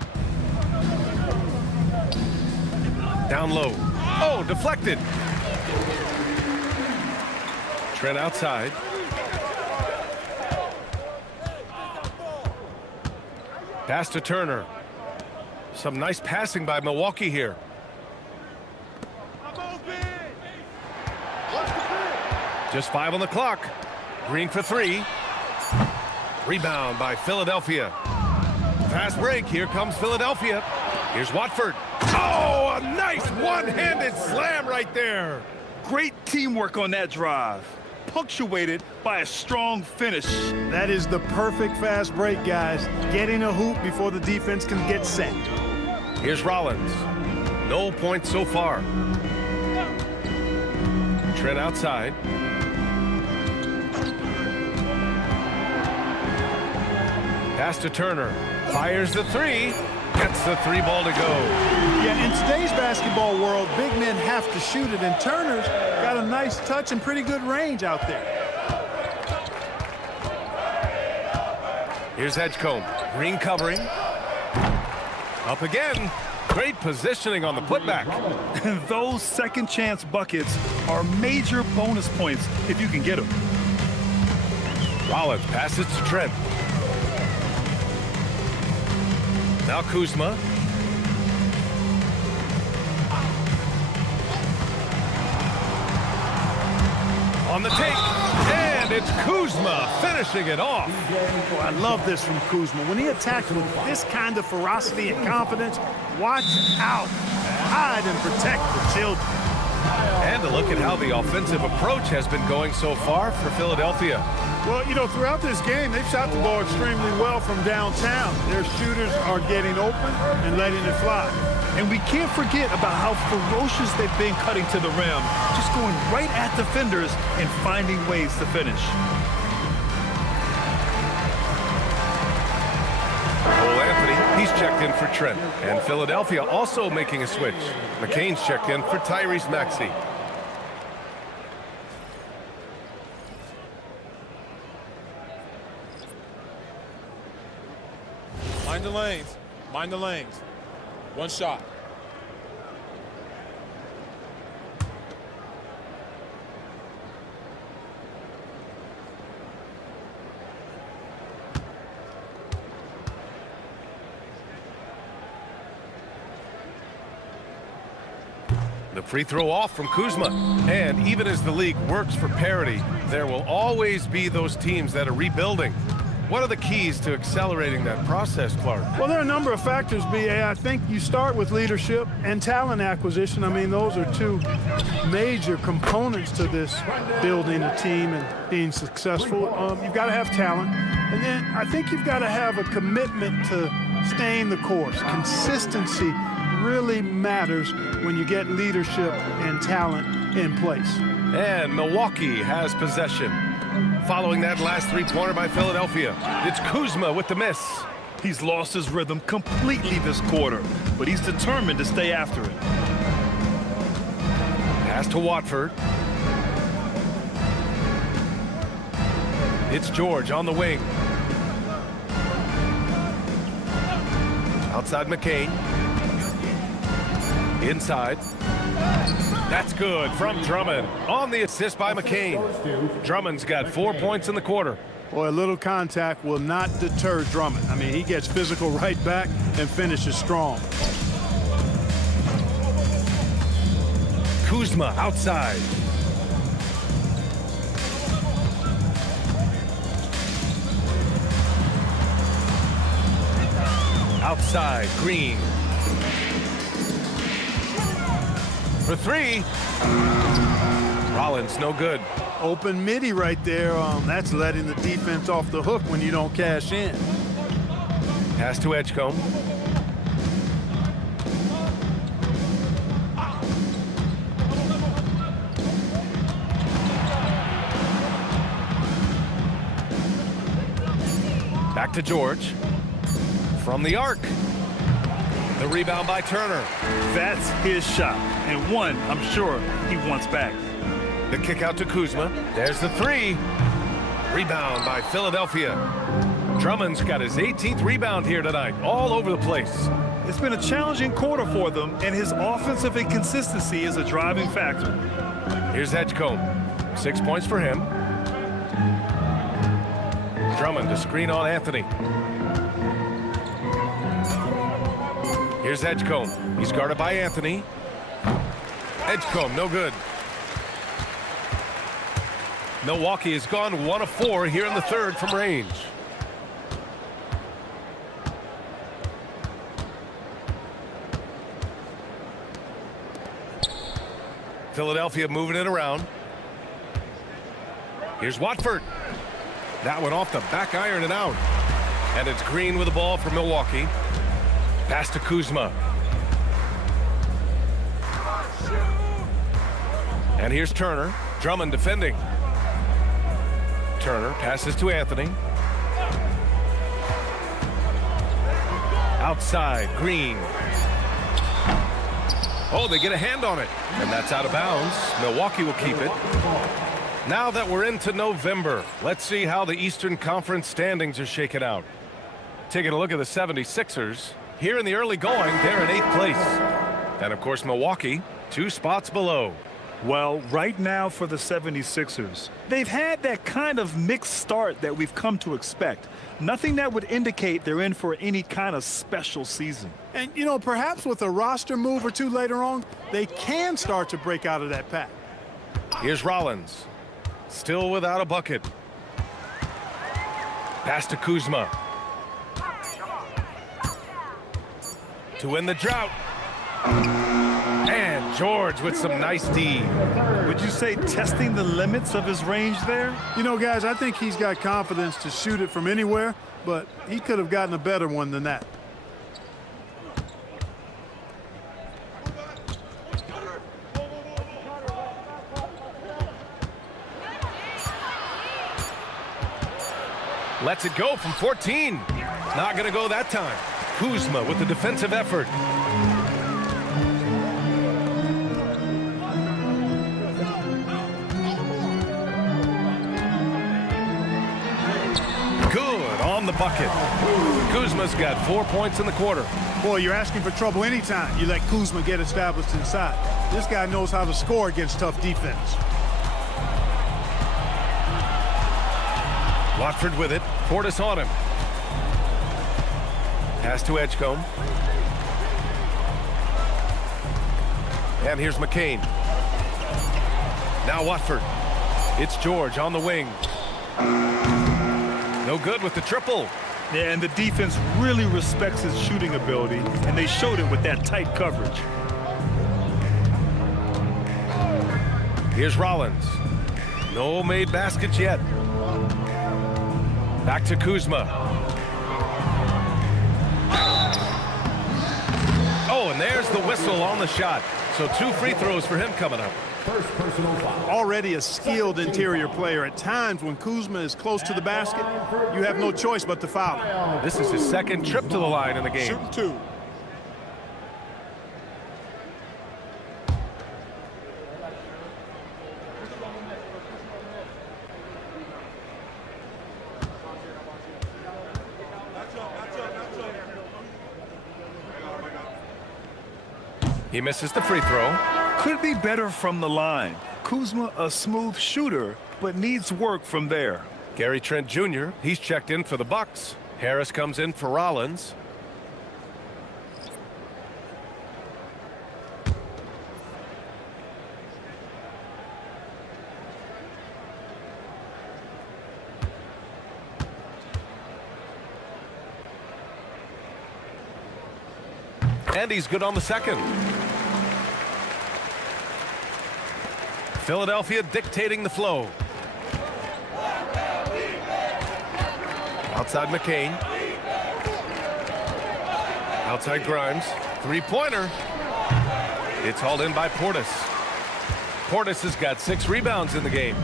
Down low. Oh, deflected. Trent outside. Pass to Turner. Some nice passing by Milwaukee here. Just 5 on the clock. Green for 3. Rebound by Philadelphia. Fast break. Here comes Philadelphia. Here's Watford. Oh, a nice one-handed slam right there. Great teamwork on that drive. punctuated by a strong finish. That is the perfect fast break, guys. Getting a hoop before the defense can get set. Here's Rollins. No points so far. Trent outside. Pass to Turner. Fires the three. Gets the three ball to go. Yeah, in today's basketball world, big men have to shoot it, and Turner's got a nice touch and pretty good range out there. Here's Edgecombe. Green covering. Up again. Great positioning on the putback. Those second chance buckets are major bonus points if you can get them. Rollins passes to Trent. Now Kuzma. On the take, and it's Kuzma finishing it off. Oh, I love this from Kuzma. When he attacks with this kind of ferocity and confidence, watch out. Hide and protect the children. And to look at how the offensive approach has been going so far for Philadelphia. Well, you know, throughout this game, they've shot the ball extremely well from downtown. Their shooters are getting open and letting it fly. And we can't forget about how ferocious they've been cutting to the rim, just going right at defenders and finding ways to finish. Cole Anthony, he's checked in for Trent. And Philadelphia also making a switch. McCain's checked in for Tyrese Maxey. Mind the lanes. Mind the lanes. One shot. The free throw off from Kuzma. And even as the league works for parity, there will always be those teams that are rebuilding. What are the keys to accelerating that process, Clark? Well, there are a number of factors, B.A. I think you start with leadership and talent acquisition. I mean, those are two major components to this building a team and being successful. You've got to have talent. And then I think you've got to have a commitment to staying the course. Consistency really matters when you get leadership and talent in place. And Milwaukee has possession. Following that last three-pointer by Philadelphia, it's Kuzma with the miss. He's lost his rhythm completely this quarter, but he's determined to stay after it. Pass to Watford. It's George on the wing. Outside McCain. Inside. That's good from Drummond. On the assist by McCain. Drummond's got 4 points in the quarter. Boy, a little contact will not deter Drummond. I mean, he gets physical right back and finishes strong. Kuzma outside. Outside, Green. For three. Rollins, no good. Open midi right there. That's letting the defense off the hook when you don't cash in. Pass to Edgecombe. Back to George. From the arc. The rebound by Turner. That's his shot, and one I'm sure he wants back. The kick out to Kuzma. There's the three. Rebound by Philadelphia. Drummond's got his 18th rebound here tonight, all over the place. It's been a challenging quarter for them, and his offensive inconsistency is a driving factor. Here's Edgecombe. 6 points for him. Drummond to screen on Anthony. Here's Edgecombe. He's guarded by Anthony. Edgecombe, no good. Milwaukee has gone 1 of 4 here in the third from range. Philadelphia moving it around. Here's Watford. That one off the back iron and out. And it's Green with the ball for Milwaukee. Pass to Kuzma. And here's Turner. Drummond defending. Turner passes to Anthony. Outside, Green. Oh, they get a hand on it. And that's out of bounds. Milwaukee will keep it. Now that we're into November, let's see how the Eastern Conference standings are shaken out. Taking a look at the 76ers. Here in the early going, they're in 8th place. And, of course, Milwaukee, 2 spots below. Well, right now for the 76ers, they've had that kind of mixed start that we've come to expect. Nothing that would indicate they're in for any kind of special season. And, you know, perhaps with a roster move or two later on, they can start to break out of that pack. Here's Rollins. Still without a bucket. Pass to Kuzma. To win the drought. And George with some nice D. Would you say testing the limits of his range there? You know, guys, I think he's got confidence to shoot it from anywhere, but he could have gotten a better one than that. Lets it go from 14. Not going to go that time. Kuzma with the defensive effort. Good on the bucket. Kuzma's got 4 points in the quarter. Boy, you're asking for trouble anytime you let Kuzma get established inside. This guy knows how to score against tough defense. Watford with it. Portis on him. Pass to Edgecombe. And here's McCain. Now Watford. It's George on the wing. No good with the triple. Yeah, and the defense really respects his shooting ability, and they showed it with that tight coverage. Here's Rollins. No made baskets yet. Back to Kuzma. Oh, and there's the whistle on the shot. So 2 free throws for him coming up. First personal foul. Already a skilled interior player. At times when Kuzma is close to the basket, you have no choice but to foul him. This is his 2nd trip to the line in the game. Shooting 2. He misses the free throw. Could be better from the line. Kuzma, a smooth shooter, but needs work from there. Gary Trent Jr., he's checked in for the Bucks. Harris comes in for Rollins. And he's good on the 2nd. Philadelphia dictating the flow. Outside McCain. Outside Grimes. 3-pointer. It's hauled in by Portis. Portis has got 6 rebounds in the game.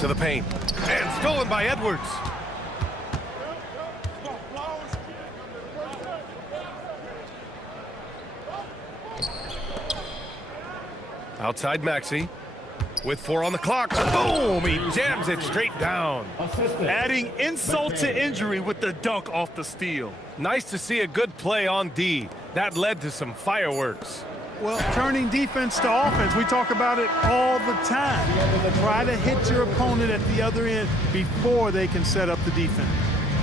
To the paint. And stolen by Edwards. Outside Maxey. With 4 on the clock. Boom! He jams it straight down. Adding insult to injury with the dunk off the steal. Nice to see a good play on D. That led to some fireworks. Well, turning defense to offense, we talk about it all the time. Try to hit your opponent at the other end before they can set up the defense.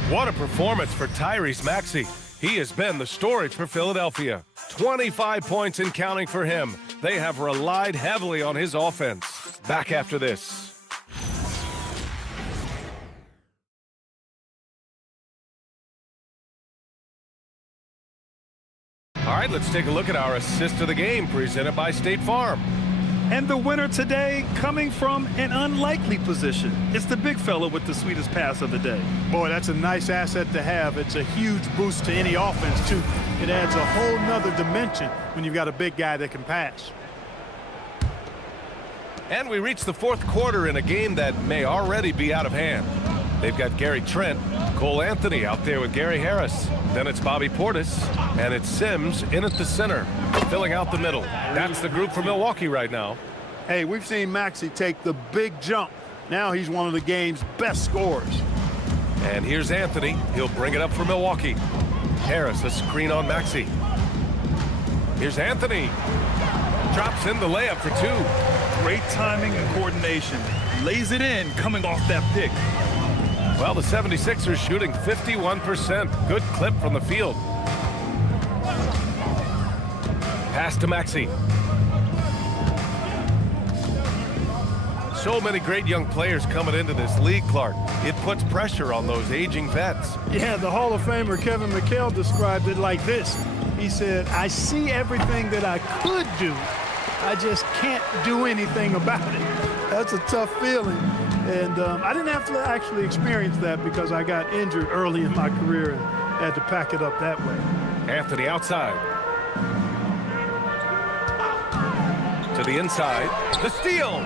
What a performance for Tyrese Maxey. He has been the storage for Philadelphia. 25 points and counting for him. They have relied heavily on his offense. Back after this. All right, let's take a look at our assist of the game presented by State Farm. And the winner today coming from an unlikely position. It's the big fella with the sweetest pass of the day. Boy, that's a nice asset to have. It's a huge boost to any offense, too. It adds a whole nother dimension when you've got a big guy that can pass. And we reach the fourth quarter in a game that may already be out of hand. They've got Gary Trent, Cole Anthony out there with Gary Harris. Then it's Bobby Portis, and it's Sims in at the center, filling out the middle. That's the group for Milwaukee right now. Hey, we've seen Maxey take the big jump. Now he's one of the game's best scorers. And here's Anthony. He'll bring it up for Milwaukee. Harris, a screen on Maxey. Here's Anthony. Drops in the layup for two. Great timing and coordination. Lays it in coming off that pick. Well, the 76ers shooting 51%. Good clip from the field. Pass to Maxey. So many great young players coming into this league, Clark. It puts pressure on those aging vets. Yeah, the Hall of Famer Kevin McHale described it like this. He said, I see everything that I could do. I just can't do anything about it. That's a tough feeling. And I didn't have to actually experience that because I got injured early in my career and had to pack it up that way. Anthony outside. To the inside. The steal.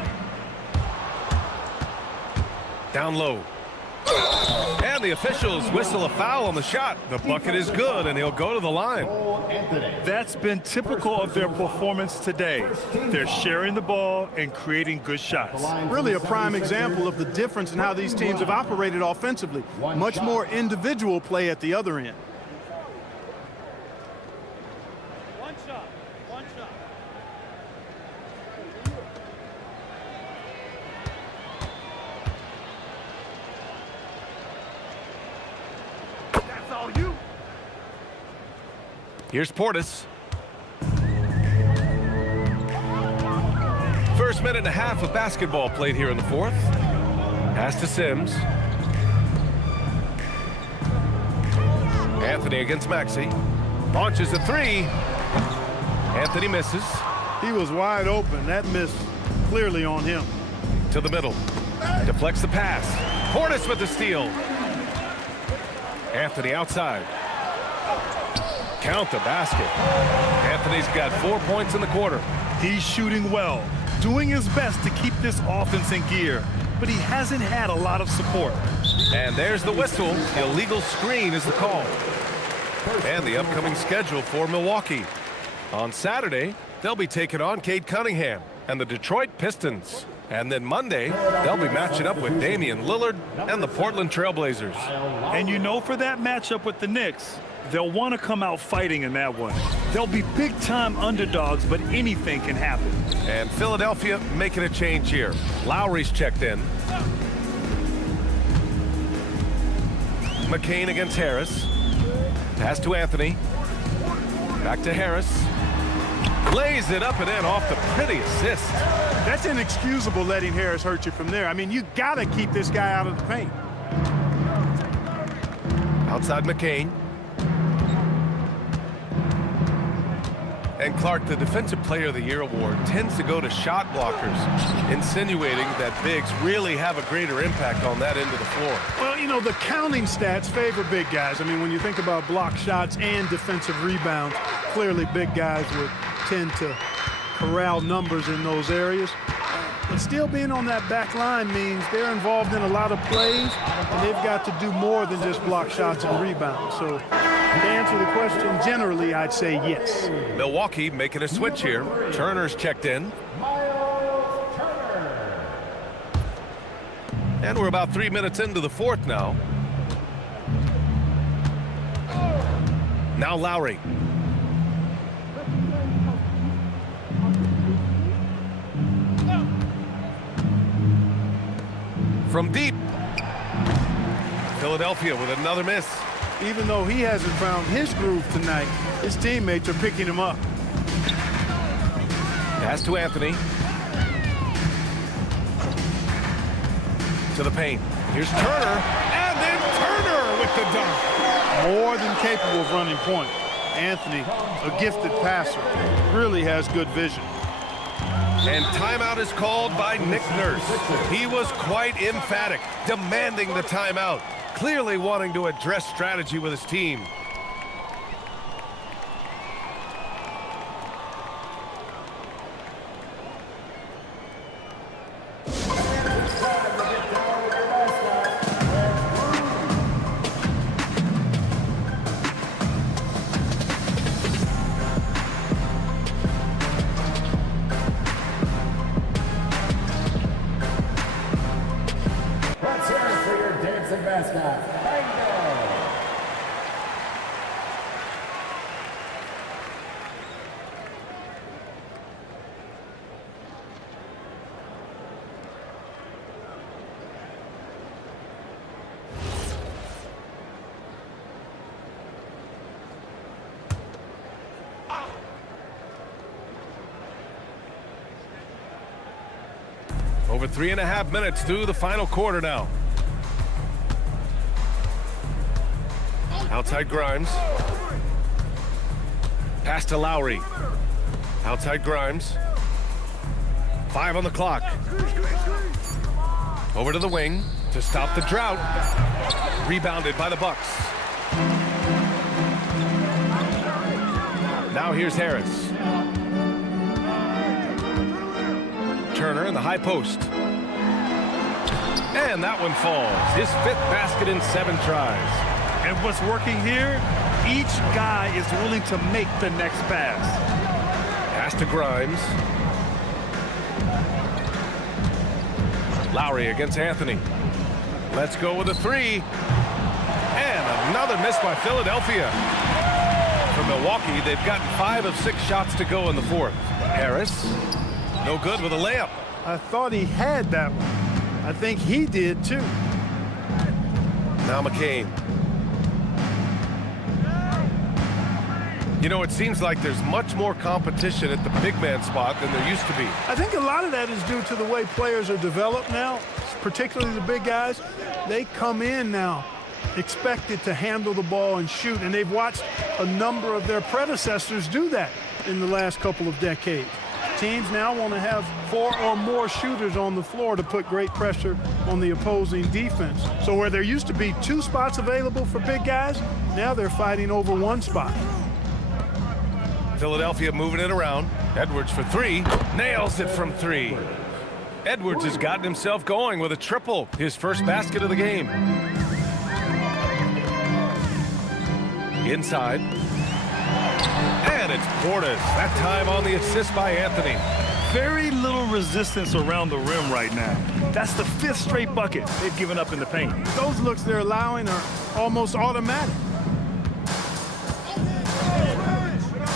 Down low. And the officials whistle a foul on the shot. The bucket is good, and he'll go to the line. That's been typical of their performance today. They're sharing the ball and creating good shots. Really a prime example of the difference in how these teams have operated offensively. Much more individual play at the other end. One shot. That's all you. Here's Portis. First minute and a half of basketball played here in the fourth. Pass to Sims. Anthony against Maxey. Launches a three. Anthony misses. He was wide open. That miss clearly on him. To the middle. Deflects the pass. Portis with the steal. Anthony outside. Count the basket. Anthony's got 4 points in the quarter. He's shooting well, doing his best to keep this offense in gear, but he hasn't had a lot of support. And there's the whistle. Illegal screen is the call. And the upcoming schedule for Milwaukee. On Saturday, they'll be taking on Cade Cunningham and the Detroit Pistons. And then Monday, they'll be matching up with Damian Lillard and the Portland Trailblazers. And you know, for that matchup with the Knicks, they'll want to come out fighting in that one. They'll be big-time underdogs, but anything can happen. And Philadelphia making a change here. Lowry's checked in. McCain against Harris. Pass to Anthony. Back to Harris. Lays it up and in off the pretty assist. That's inexcusable letting Harris hurt you from there. I mean, you got to keep this guy out of the paint. Outside McCain. And Clark, the Defensive Player of the Year award tends to go to shot blockers, insinuating that bigs really have a greater impact on that end of the floor. Well, you know, the counting stats favor big guys. I mean, when you think about block shots and defensive rebounds, clearly big guys would tend to corral numbers in those areas. But still being on that back line means they're involved in a lot of plays, and they've got to do more than just block shots and rebounds. So to answer the question, generally, I'd say yes. Milwaukee making a switch here. Turner's checked in. And we're about 3 minutes into the fourth now. Now Lowry. From deep. Philadelphia with another miss. Even though he hasn't found his groove tonight, his teammates are picking him up. Pass to Anthony. To the paint. Here's Turner. And then Turner with the dunk. More than capable of running point. Anthony, a gifted passer, really has good vision. And timeout is called by Nick Nurse. He was quite emphatic, demanding the timeout, clearly wanting to address strategy with his team. Let's hear it for your dancing mascot. Bingo! Over 3.5 minutes through the final quarter now. Outside Grimes. Pass to Lowry. Outside Grimes. 5 on the clock. Over to the wing to stop the drought. Rebounded by the Bucks. Now here's Harris. Turner in the high post. And that one falls. His 5th basket in 7 tries. And what's working here, each guy is willing to make the next pass. Pass to Grimes. Lowry against Anthony. Let's go with a 3. And another miss by Philadelphia. For Milwaukee, they've gotten 5 of 6 shots to go in the 4th. Harris, no good with a layup. I thought he had that one. I think he did too. Now McCain. You know, it seems like there's much more competition at the big man spot than there used to be. I think a lot of that is due to the way players are developed now, particularly the big guys. They come in now expected to handle the ball and shoot, and they've watched a number of their predecessors do that in the last couple of decades. Teams now want to have 4 or more shooters on the floor to put great pressure on the opposing defense. So where there used to be 2 spots available for big guys, now they're fighting over 1 spot. Philadelphia moving it around. Edwards for 3. Nails it from 3. Edwards has gotten himself going with a triple. His first basket of the game. Inside. And it's Portis. That time on the assist by Anthony. Very little resistance around the rim right now. That's the 5th straight bucket they've given up in the paint. Those looks they're allowing are almost automatic.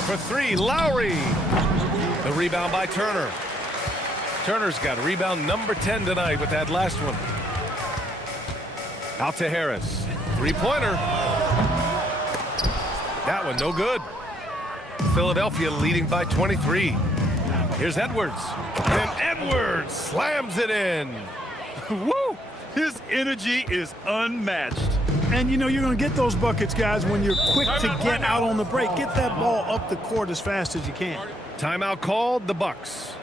For 3, Lowry. The rebound by Turner. Turner's got a rebound number 10 tonight with that last one. Out to Harris. 3-pointer. That one no good. Philadelphia leading by 23. Here's Edwards. And Edwards slams it in. Woo! His energy is unmatched. And you know you're going to get those buckets, guys, when you're quick to get out on the break. Get that ball up the court as fast as you can. Timeout called, the Bucks.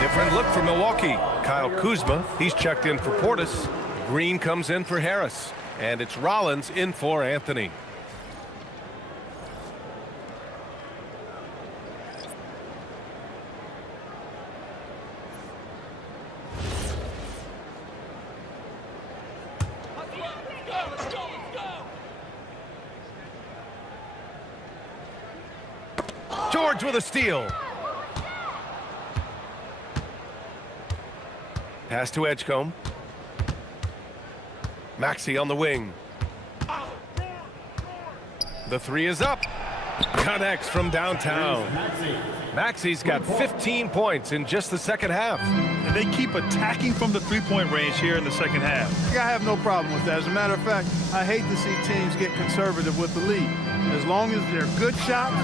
Different look for Milwaukee. Kyle Kuzma, he's checked in for Portis. Green comes in for Harris. And it's Rollins in for Anthony. George with a steal. Pass to Edgecombe. Maxey on the wing. The 3 is up. Connects from downtown. Maxey's got 15 points in just the second half. And they keep attacking from the 3-point range here in the second half. I have no problem with that. As a matter of fact, I hate to see teams get conservative with the lead. As long as they're good shots,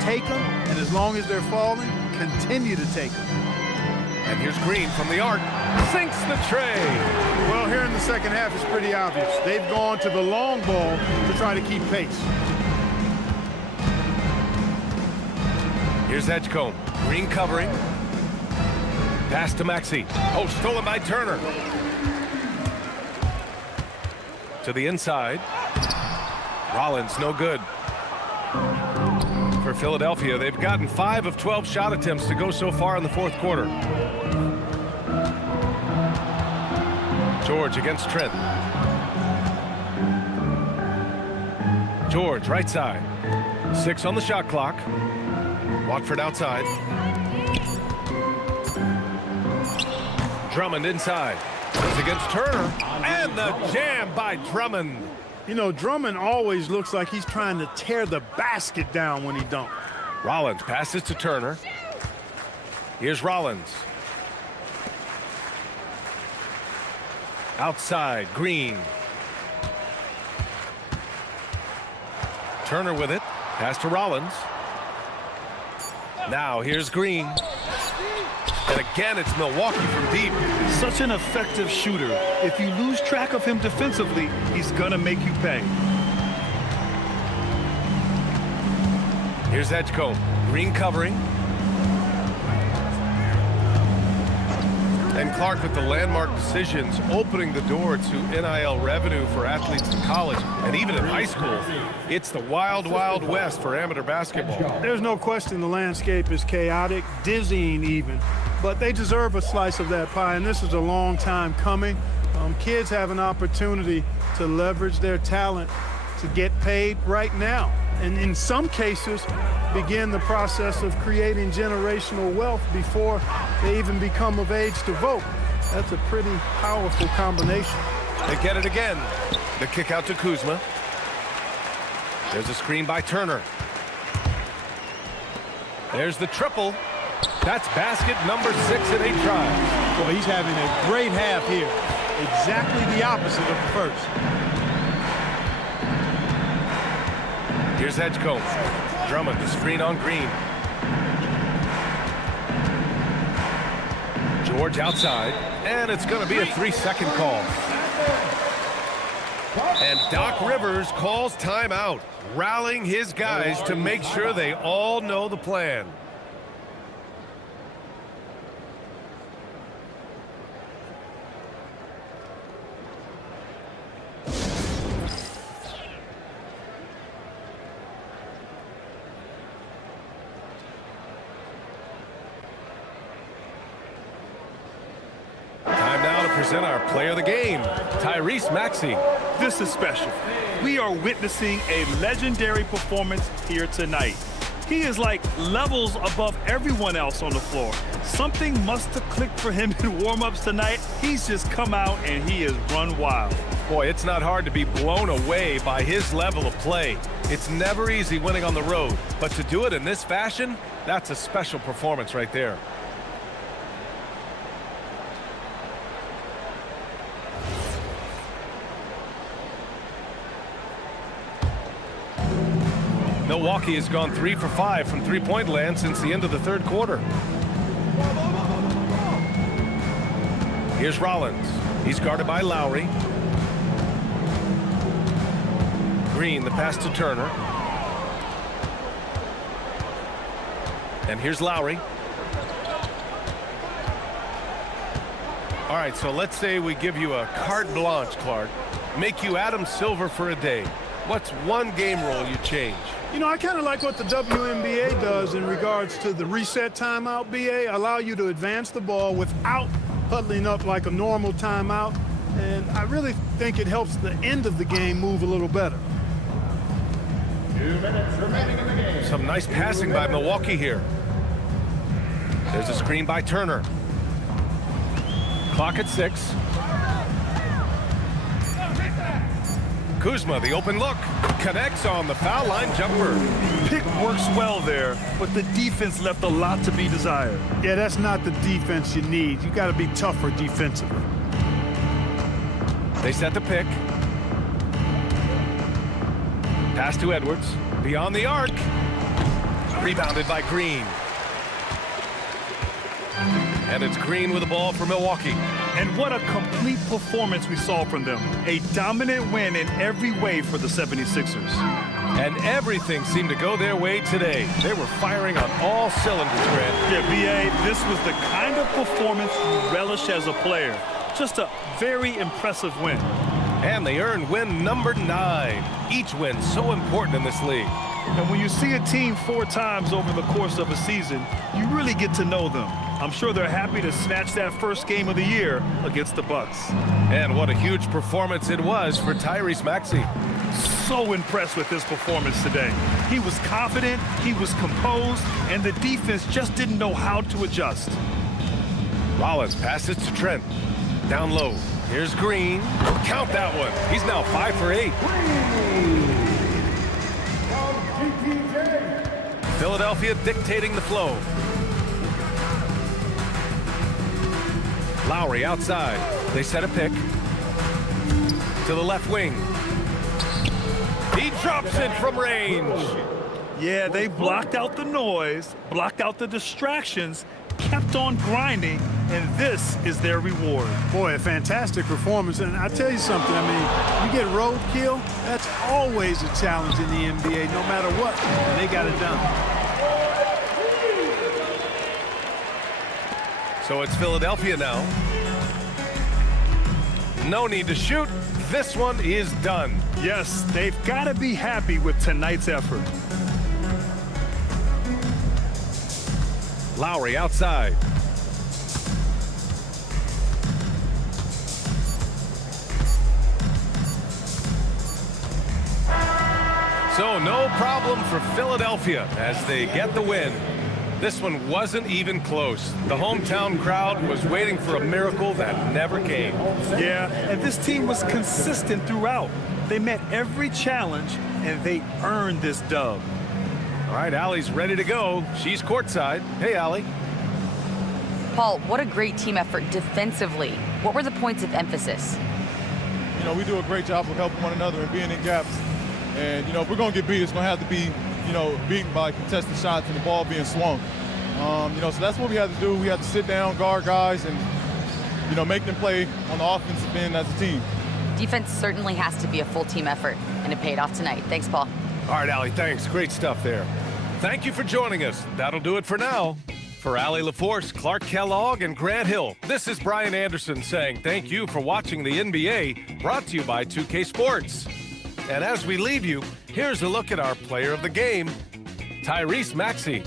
Take them, and as long as they're falling, continue to take them. And here's Green from the arc. Sinks the tray. Well, here in the second half, it's pretty obvious. They've gone to the long ball to try to keep pace. Here's Edgecombe. Green covering. Pass to Maxey. Oh, stolen by Turner. To the inside. Rollins, no good. For Philadelphia, they've gotten 5 of 12 shot attempts to go so far in the fourth quarter. George against Trent. George, right side. 6 on the shot clock. Watford outside. Drummond inside. It's against Turner. And the jam by Drummond. You know, Drummond always looks like he's trying to tear the basket down when he dunks. Rollins passes to Turner. Here's Rollins. Outside, Green. Turner with it. Pass to Rollins. Now here's Green. And again, it's Milwaukee from deep. Such an effective shooter. If you lose track of him defensively, he's gonna make you pay. Here's Edgecombe. Green covering. And Clark with the landmark decisions, opening the door to NIL revenue for athletes in college and even in high school. It's the wild, wild west for amateur basketball. There's no question the landscape is chaotic, dizzying even, but they deserve a slice of that pie, and this is a long time coming. Kids have an opportunity to leverage their talent to get paid right now, and in some cases begin the process of creating generational wealth before they even become of age to vote. That's a pretty powerful combination. They get it again. The kick out to Kuzma. There's a screen by Turner. There's the triple. That's basket number 6 in 8 tries. Boy, he's having a great half here. Exactly the opposite of the first. Here's Edgecombe. Drummond, the screen on Green. George outside, and it's going to be a 3-second call. And Doc Rivers calls timeout, rallying his guys to make sure they all know the plan. Present our player of the game, Tyrese Maxey. This is special. We are witnessing a legendary performance here tonight. He is like levels above everyone else on the floor. Something must have clicked for him in warm-ups tonight. He's just come out and he has run wild. Boy, it's not hard to be blown away by his level of play. It's never easy winning on the road, but to do it in this fashion, that's a special performance right there. Milwaukee has gone 3 for 5 from three-point land since the end of the third quarter. Here's Rollins. He's guarded by Lowry. Green, the pass to Turner. And here's Lowry. All right, so let's say we give you a carte blanche, Clark. Make you Adam Silver for a day. What's one game rule you change? You know, I kind of like what the WNBA does in regards to the reset timeout, BA. Allow you to advance the ball without huddling up like a normal timeout. And I really think it helps the end of the game move a little better. 2 minutes remaining in the game. Some nice passing by Milwaukee here. There's a screen by Turner. Clock at 6. Kuzma, the open look, connects on the foul line jumper. Pick works well there, but the defense left a lot to be desired. Yeah, that's not the defense you need. You got to be tougher defensively. They set the pick. Pass to Edwards. Beyond the arc. Rebounded by Green. And it's Green with the ball for Milwaukee. And what a complete performance we saw from them. A dominant win in every way for the 76ers. And everything seemed to go their way today. They were firing on all cylinders, Grant. Yeah, B.A., this was the kind of performance you relish as a player. Just a very impressive win. And they earned win number 9. Each win so important in this league. And when you see a team 4 times over the course of a season, you really get to know them. I'm sure they're happy to snatch that first game of the year against the Bucks. And what a huge performance it was for Tyrese Maxey. So impressed with his performance today. He was confident, he was composed, and the defense just didn't know how to adjust. Rollins passes to Trent. Down low. Here's Green. Count that one. He's now 5 for 8. Philadelphia dictating the flow. Lowry outside. They set a pick. To the left wing. He drops it from range. Yeah, they blocked out the noise, blocked out the distractions, kept on grinding, and this is their reward. Boy, a fantastic performance. And I tell you something, I mean, you get roadkill, that's always a challenge in the NBA, no matter what. And they got it done. So it's Philadelphia now. No need to shoot. This one is done. Yes, they've got to be happy with tonight's effort. Lowry outside. So no problem for Philadelphia as they get the win. This one wasn't even close. The hometown crowd was waiting for a miracle that never came. Yeah, and this team was consistent throughout. They met every challenge, and they earned this dub. All right, Allie's ready to go. She's courtside. Hey, Allie. Paul, what a great team effort defensively. What were the points of emphasis? You know, we do a great job of helping one another and being in gaps. And, you know, if we're going to get beat, it's going to have to be, you know, beaten by contested shots and the ball being swung. You know, so that's what we had to do. We had to sit down, guard guys, and, you know, make them play on the offensive end as a team. Defense certainly has to be a full team effort, and it paid off tonight. Thanks, Paul. All right, Allie, thanks. Great stuff there. Thank you for joining us. That'll do it for now. For Allie LaForce, Clark Kellogg, and Grant Hill, this is Brian Anderson saying thank you for watching the NBA, brought to you by 2K Sports. And as we leave you, here's a look at our player of the game, Tyrese Maxey.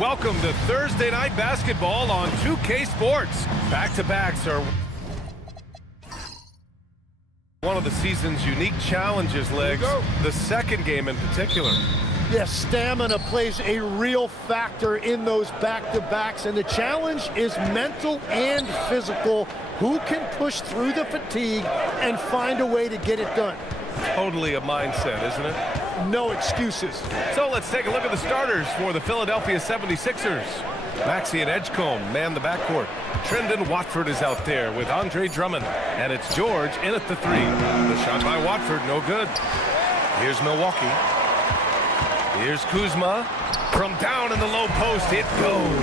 Welcome to Thursday Night Basketball on 2K Sports. Back-to-backs are one of the season's unique challenges, Legs. The second game in particular. Yes, stamina plays a real factor in those back-to-backs, and the challenge is mental and physical. Who can push through the fatigue and find a way to get it done? Totally a mindset, isn't it? No excuses. So let's take a look at the starters for the Philadelphia 76ers. Maxey and Edgecombe man the backcourt. Trendon Watford is out there with Andre Drummond. And it's George in at the three. The shot by Watford, no good. Here's Milwaukee. Here's Kuzma. From down in the low post, it goes.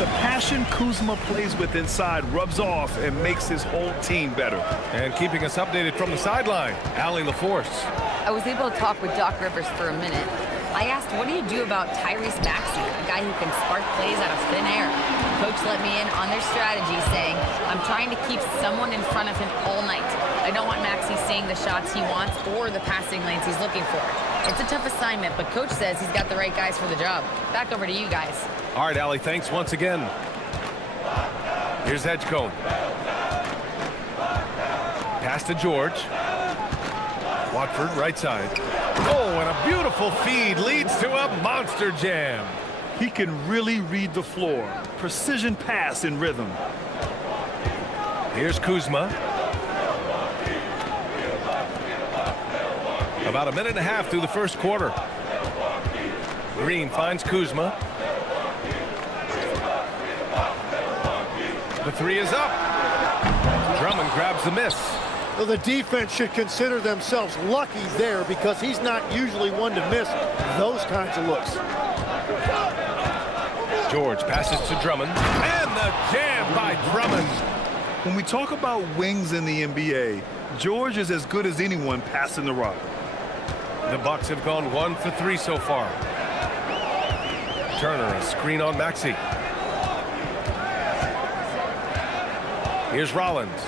The passion Kuzma plays with inside rubs off and makes his whole team better. And keeping us updated from the sideline, Allie LaForce. I was able to talk with Doc Rivers for a minute. I asked, what do you do about Tyrese Maxey, a guy who can spark plays out of thin air? Coach let me in on their strategy, saying, I'm trying to keep someone in front of him all night. I don't want Maxey seeing the shots he wants or the passing lanes he's looking for. It's a tough assignment, but Coach says he's got the right guys for the job. Back over to you guys. All right, Allie, thanks once again. Here's Edgecombe. Pass to George. Watford, right side. Oh, and a beautiful feed leads to a monster jam. He can really read the floor. Precision pass in rhythm. Here's Kuzma. About a minute and a half through the first quarter. Green finds Kuzma. The three is up. Drummond grabs the miss. Well, the defense should consider themselves lucky there because he's not usually one to miss those kinds of looks. George passes to Drummond. And the jam by Drummond. When we talk about wings in the NBA, George is as good as anyone passing the rock. The Bucks have gone 1 for 3 so far. Turner, a screen on Maxey. Here's Rollins.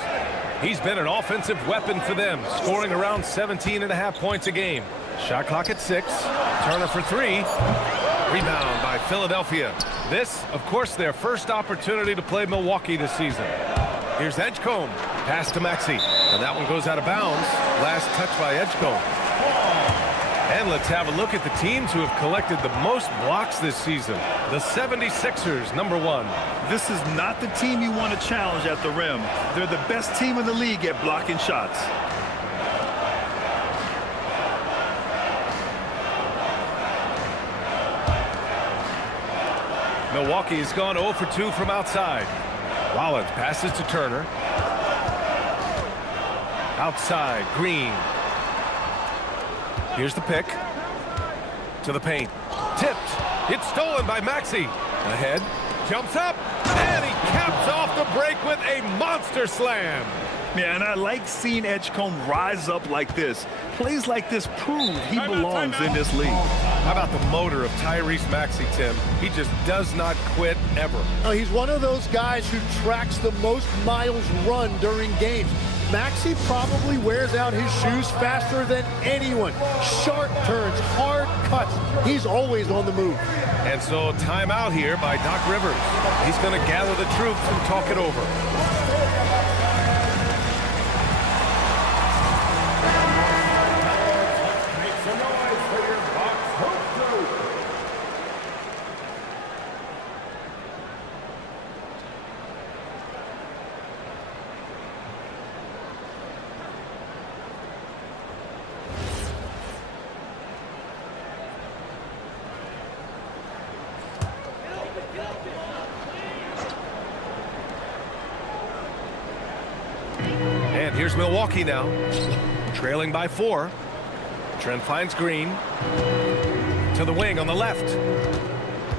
He's been an offensive weapon for them, scoring around 17.5 points a game. Shot clock at 6. Turner for 3. Rebound by Philadelphia. This, of course, their first opportunity to play Milwaukee this season. Here's Edgecombe. Pass to Maxey. And that one goes out of bounds. Last touch by Edgecombe. And let's have a look at the teams who have collected the most blocks this season. The 76ers, number 1. This is not the team you want to challenge at the rim. They're the best team in the league at blocking shots. Milwaukee's gone 0 for 2 from outside. Rollins passes to Turner. Outside, Green. Here's the pick. To the paint. Tipped. It's stolen by Maxey. Ahead. Jumps up. And he caps off the break with a monster slam. Yeah, and I like seeing Edgecombe rise up like this. Plays like this prove he belongs in this league. How about the motor of Tyrese Maxey, Tim? He just does not quit ever. He's one of those guys who tracks the most miles run during games. Maxey probably wears out his shoes faster than anyone. Sharp turns, hard cuts. He's always on the move. And so timeout here by Doc Rivers. He's going to gather the troops and talk it over. Make some noise for your Bucks hoop group. And here's Milwaukee now, trailing by 4. Trent finds Green. To the wing on the left.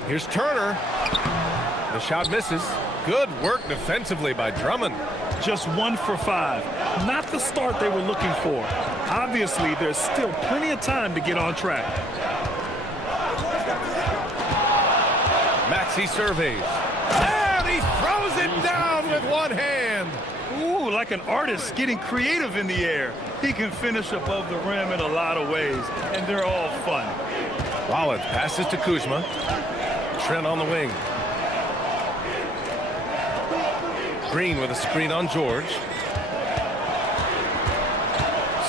Here's Turner. The shot misses. Good work defensively by Drummond. Just 1 for 5. Not the start they were looking for. Obviously, there's still plenty of time to get on track. Maxey surveys. And he throws it down with one hand. Ooh, like an artist getting creative in the air. He can finish above the rim in a lot of ways, and they're all fun. Rollins passes to Kuzma. Trent on the wing. Green with a screen on George.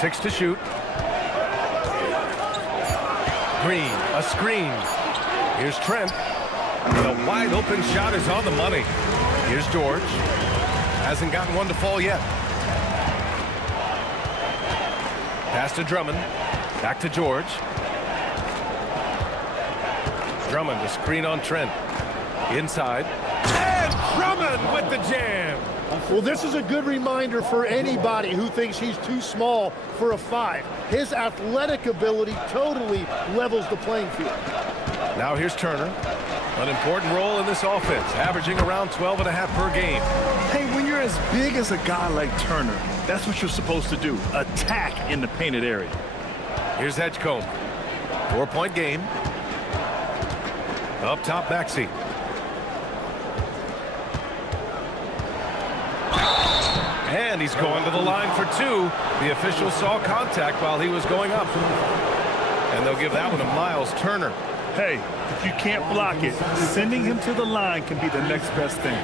6 to shoot. Green, a screen. Here's Trent. The wide open shot is on the money. Here's George. Hasn't gotten one to fall yet. Pass to Drummond. Back to George. Drummond, a screen on Trent. Inside. And Drummond with the jam. Well, this is a good reminder for anybody who thinks he's too small for a 5. His athletic ability totally levels the playing field. Now here's Turner. An important role in this offense, averaging around 12.5 per game. Hey, when you're as big as a guy like Turner, that's what you're supposed to do. Attack in the painted area. Here's Edgecombe. 4-point game. Up top, Maxey. And he's going to the line for 2. The official saw contact while he was going up. And they'll give that one to Miles Turner. Hey, if you can't block it, sending him to the line can be the next best thing.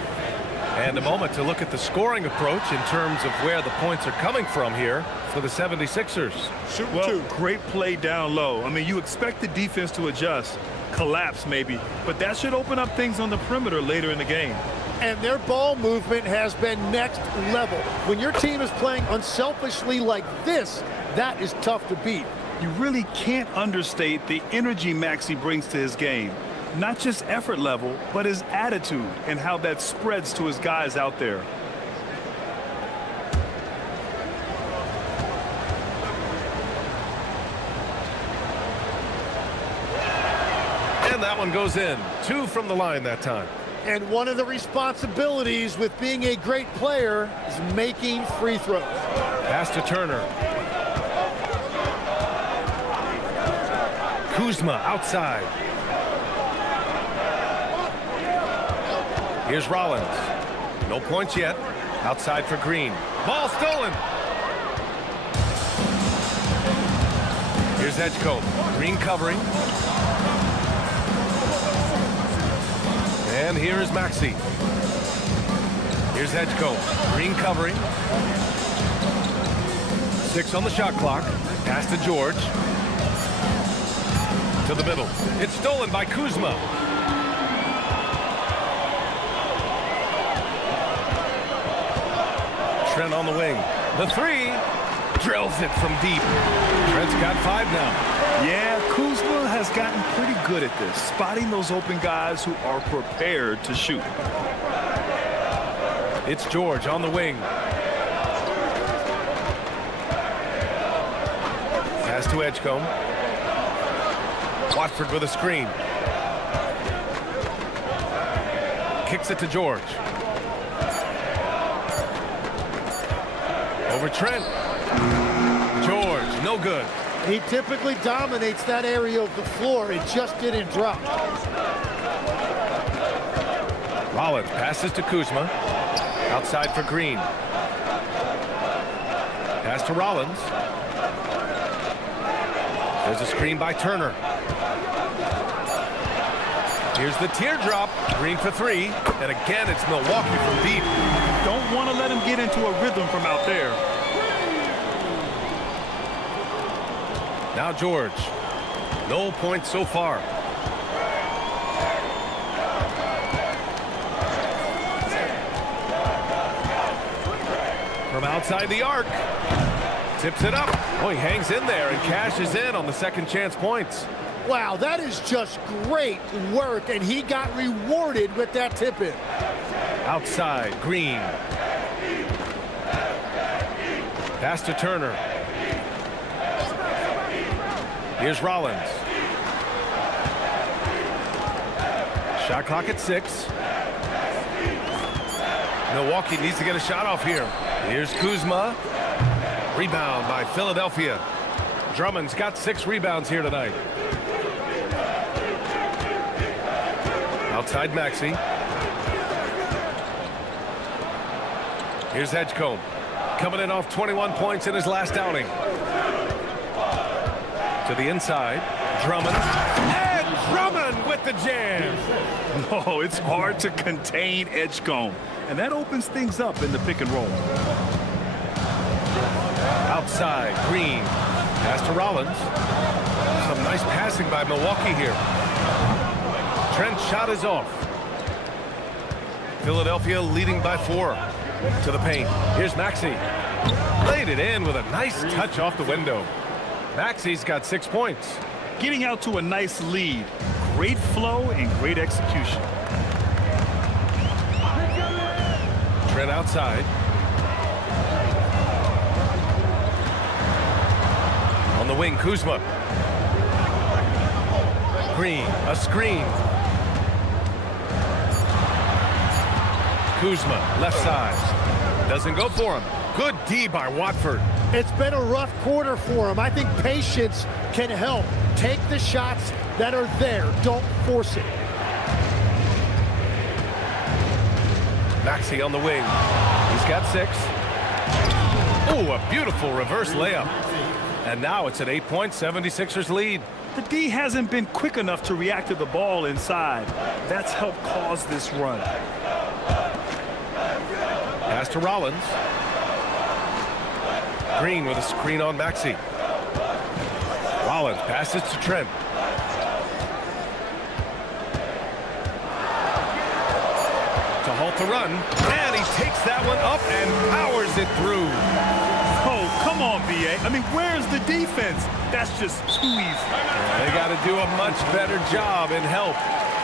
And a moment to look at the scoring approach in terms of where the points are coming from here for the 76ers. Well, great play down low. I mean, you expect the defense to adjust, collapse maybe, but that should open up things on the perimeter later in the game. And their ball movement has been next level. When your team is playing unselfishly like this, that is tough to beat. You really can't understate the energy Maxey brings to his game. Not just effort level, but his attitude and how that spreads to his guys out there. And that one goes in. 2 from the line that time. And one of the responsibilities with being a great player is making free throws. Pass to Turner. Kuzma outside. Here's Rollins. No points yet. Outside for Green. Ball stolen. Here's Edgecombe. Green covering. And here is Maxey. Here's Edgecombe. Green covering. 6 on the shot clock. Pass to George. To the middle. It's stolen by Kuzma. Trent on the wing. The 3. Drills it from deep. Trent's got 5 now. Yeah, Kuzma has gotten pretty good at this, spotting those open guys who are prepared to shoot. It's George on the wing. Pass to Edgecombe. Watford with a screen. Kicks it to George. Over Trent. George, no good. He typically dominates that area of the floor. It just didn't drop. Rollins passes to Kuzma. Outside for Green. Pass to Rollins. There's a screen by Turner. Here's the teardrop. Green for 3. And again, it's Milwaukee from deep. Don't want to let him get into a rhythm from out there. Now George. No points so far. From outside the arc. Tips it up. Oh, he hangs in there and cashes in on the second chance points. Wow, that is just great work, and he got rewarded with that tip-in. Outside, Green. Pass to Turner. Here's Rollins. Shot clock at 6. Milwaukee needs to get a shot off here. Here's Kuzma. Rebound by Philadelphia. Drummond's got 6 rebounds here tonight. Outside Maxey. Here's Edgecombe. Coming in off 21 points in his last outing. To the inside. Drummond. And Drummond with the jam. No, it's hard to contain Edgecombe. And that opens things up in the pick and roll. Outside, Green. Pass to Rollins. Some Nice passing by Milwaukee here. Trent's shot is off. Philadelphia leading by 4 to the paint. Here's Maxey. Laid it in with a nice touch off the window. Maxey's got 6 points. Getting out to a nice lead. Great flow and great execution. Trent outside. On the wing, Kuzma. Green, a screen. Kuzma, left side. Doesn't go for him. Good D by Watford. It's been a rough quarter for him. I think patience can help. Take the shots that are there. Don't force it. Maxey on the wing. He's got 6. Ooh, a beautiful reverse layup. And now it's an 8-point 76ers lead. The D hasn't been quick enough to react to the ball inside. That's helped cause this run. Pass to Rollins. Green with a screen on Maxey. Rollins passes to Trent. To halt the run. And he takes that one up and powers it through. Oh, come on, B.A. I mean, where's the defense? That's just too easy. They got to do a much better job in help.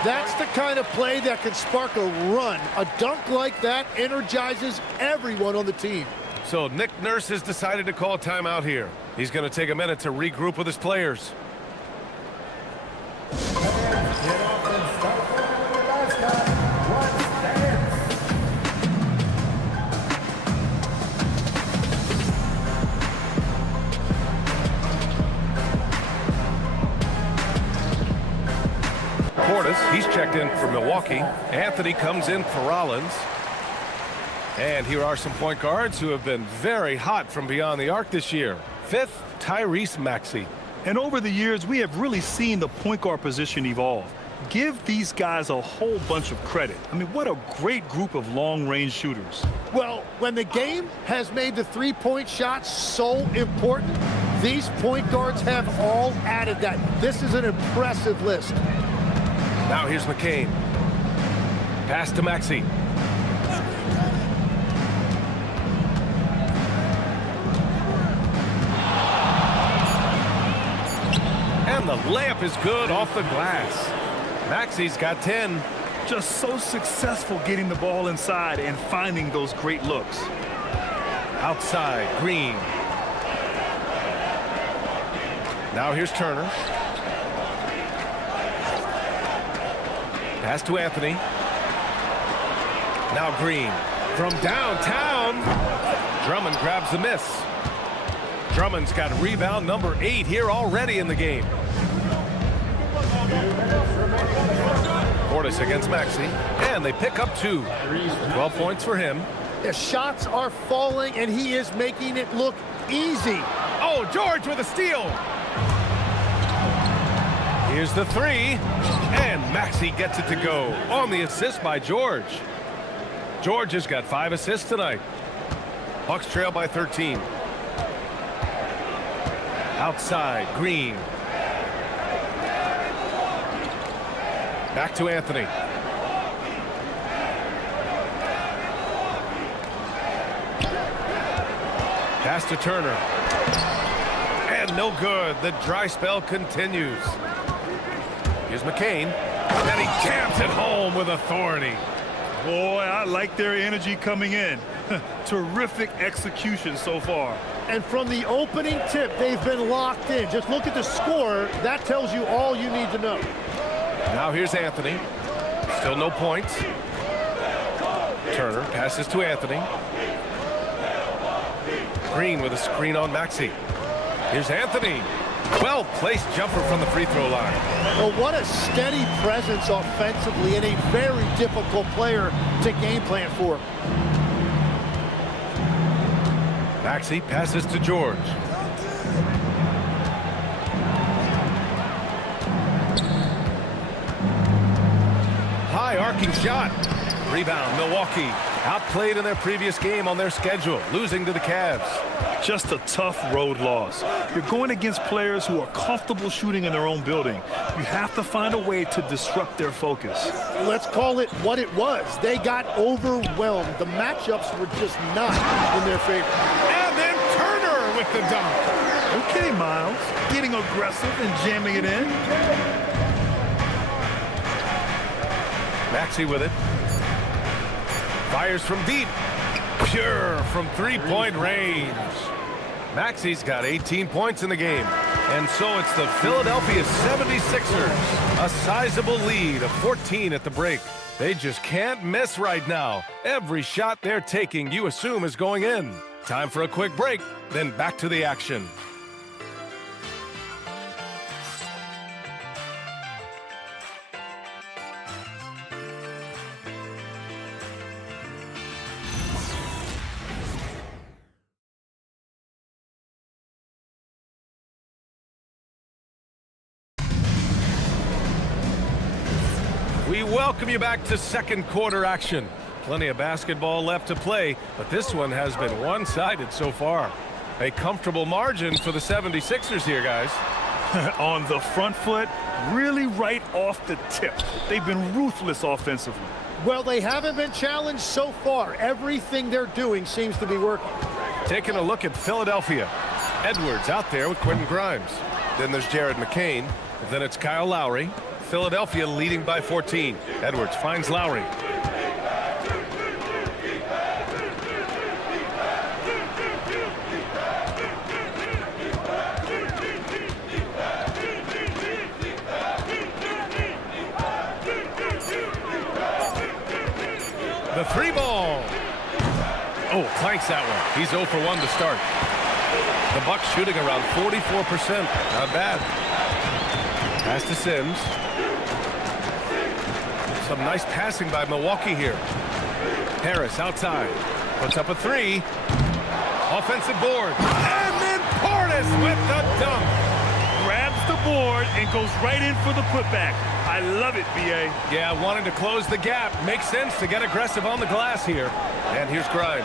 That's the kind of play that can spark a run. A dunk like that energizes everyone on the team. So Nick Nurse has decided to call timeout here. He's going to take a minute to regroup with his players. Portis, he's checked in for Milwaukee. Anthony comes in for Rollins. And here are some point guards who have been very hot from beyond the arc this year. 5th, Tyrese Maxey. And over the years, we have really seen the point guard position evolve. Give these guys a whole bunch of credit. I mean, what a great group of long-range shooters. Well, when the game has made the three-point shot so important, these point guards have all added that. This is an impressive list. Now here's McCain. Pass to Maxey. And the layup is good off the glass. Maxey's got 10. Just so successful getting the ball inside and finding those great looks. Outside, Green. Now here's Turner. Pass to Anthony. Now Green. From downtown. Drummond grabs the miss. Drummond's got rebound number 8 here already in the game. Portis against Maxey. And they pick up 2. 12 points for him. The shots are falling, and he is making it look easy. Oh, George with a steal. Here's the 3. And Maxey gets it to go on the assist by George. George has got 5 assists tonight. Bucks trail by 13. Outside, Green. Back to Anthony. Pass to Turner. And no good. The dry spell continues. Here's McCain. And he jams it home with authority. Boy, I like their energy coming in. Terrific execution so far. And from the opening tip, they've been locked in. Just look at the score. That tells you all you need to know. Now here's Anthony. Still no points. Turner passes to Anthony. Green with a screen on Maxey. Here's Anthony. Well-placed jumper from the free throw line. Well, what a steady presence offensively and a very difficult player to game plan for. Maxey passes to George. High arcing shot. Rebound, Milwaukee. Outplayed in their previous game on their schedule, losing to the Cavs. Just a tough road loss. You're going against players who are comfortable shooting in their own building. You have to find a way to disrupt their focus. Let's call it what it was. They got overwhelmed. The matchups were just not in their favor. And then Turner with the dunk. Okay, Miles. Getting aggressive and jamming it in. Maxey with it. Fires from deep. Pure from three-point range. Maxey's got 18 points in the game. And so it's the Philadelphia 76ers. A sizable lead of 14 at the break. They just can't miss right now. Every shot they're taking, you assume, is going in. Time for a quick break, then back to the action. We welcome you back to second quarter action. Plenty of basketball left to play, but this one has been one-sided so far. A comfortable margin for the 76ers here, guys. On the front foot, really right off the tip. They've been ruthless offensively. Well, they haven't been challenged so far. Everything they're doing seems to be working. Taking a look at Philadelphia. Edwards out there with Quentin Grimes. Then there's Jared McCain. Then it's Kyle Lowry. Philadelphia leading by 14. Edwards finds Lowry. The three ball. Oh, clanks that one. He's 0 for 1 to start. The Bucks shooting around 44%. Not bad. Pass to Sims. Some nice passing by Milwaukee here. Harris outside. Puts up a three. Offensive board. And then Portis with the dunk. Grabs the board and goes right in for the putback. I love it, B.A. Yeah, wanting to close the gap. Makes sense to get aggressive on the glass here. And here's Grimes.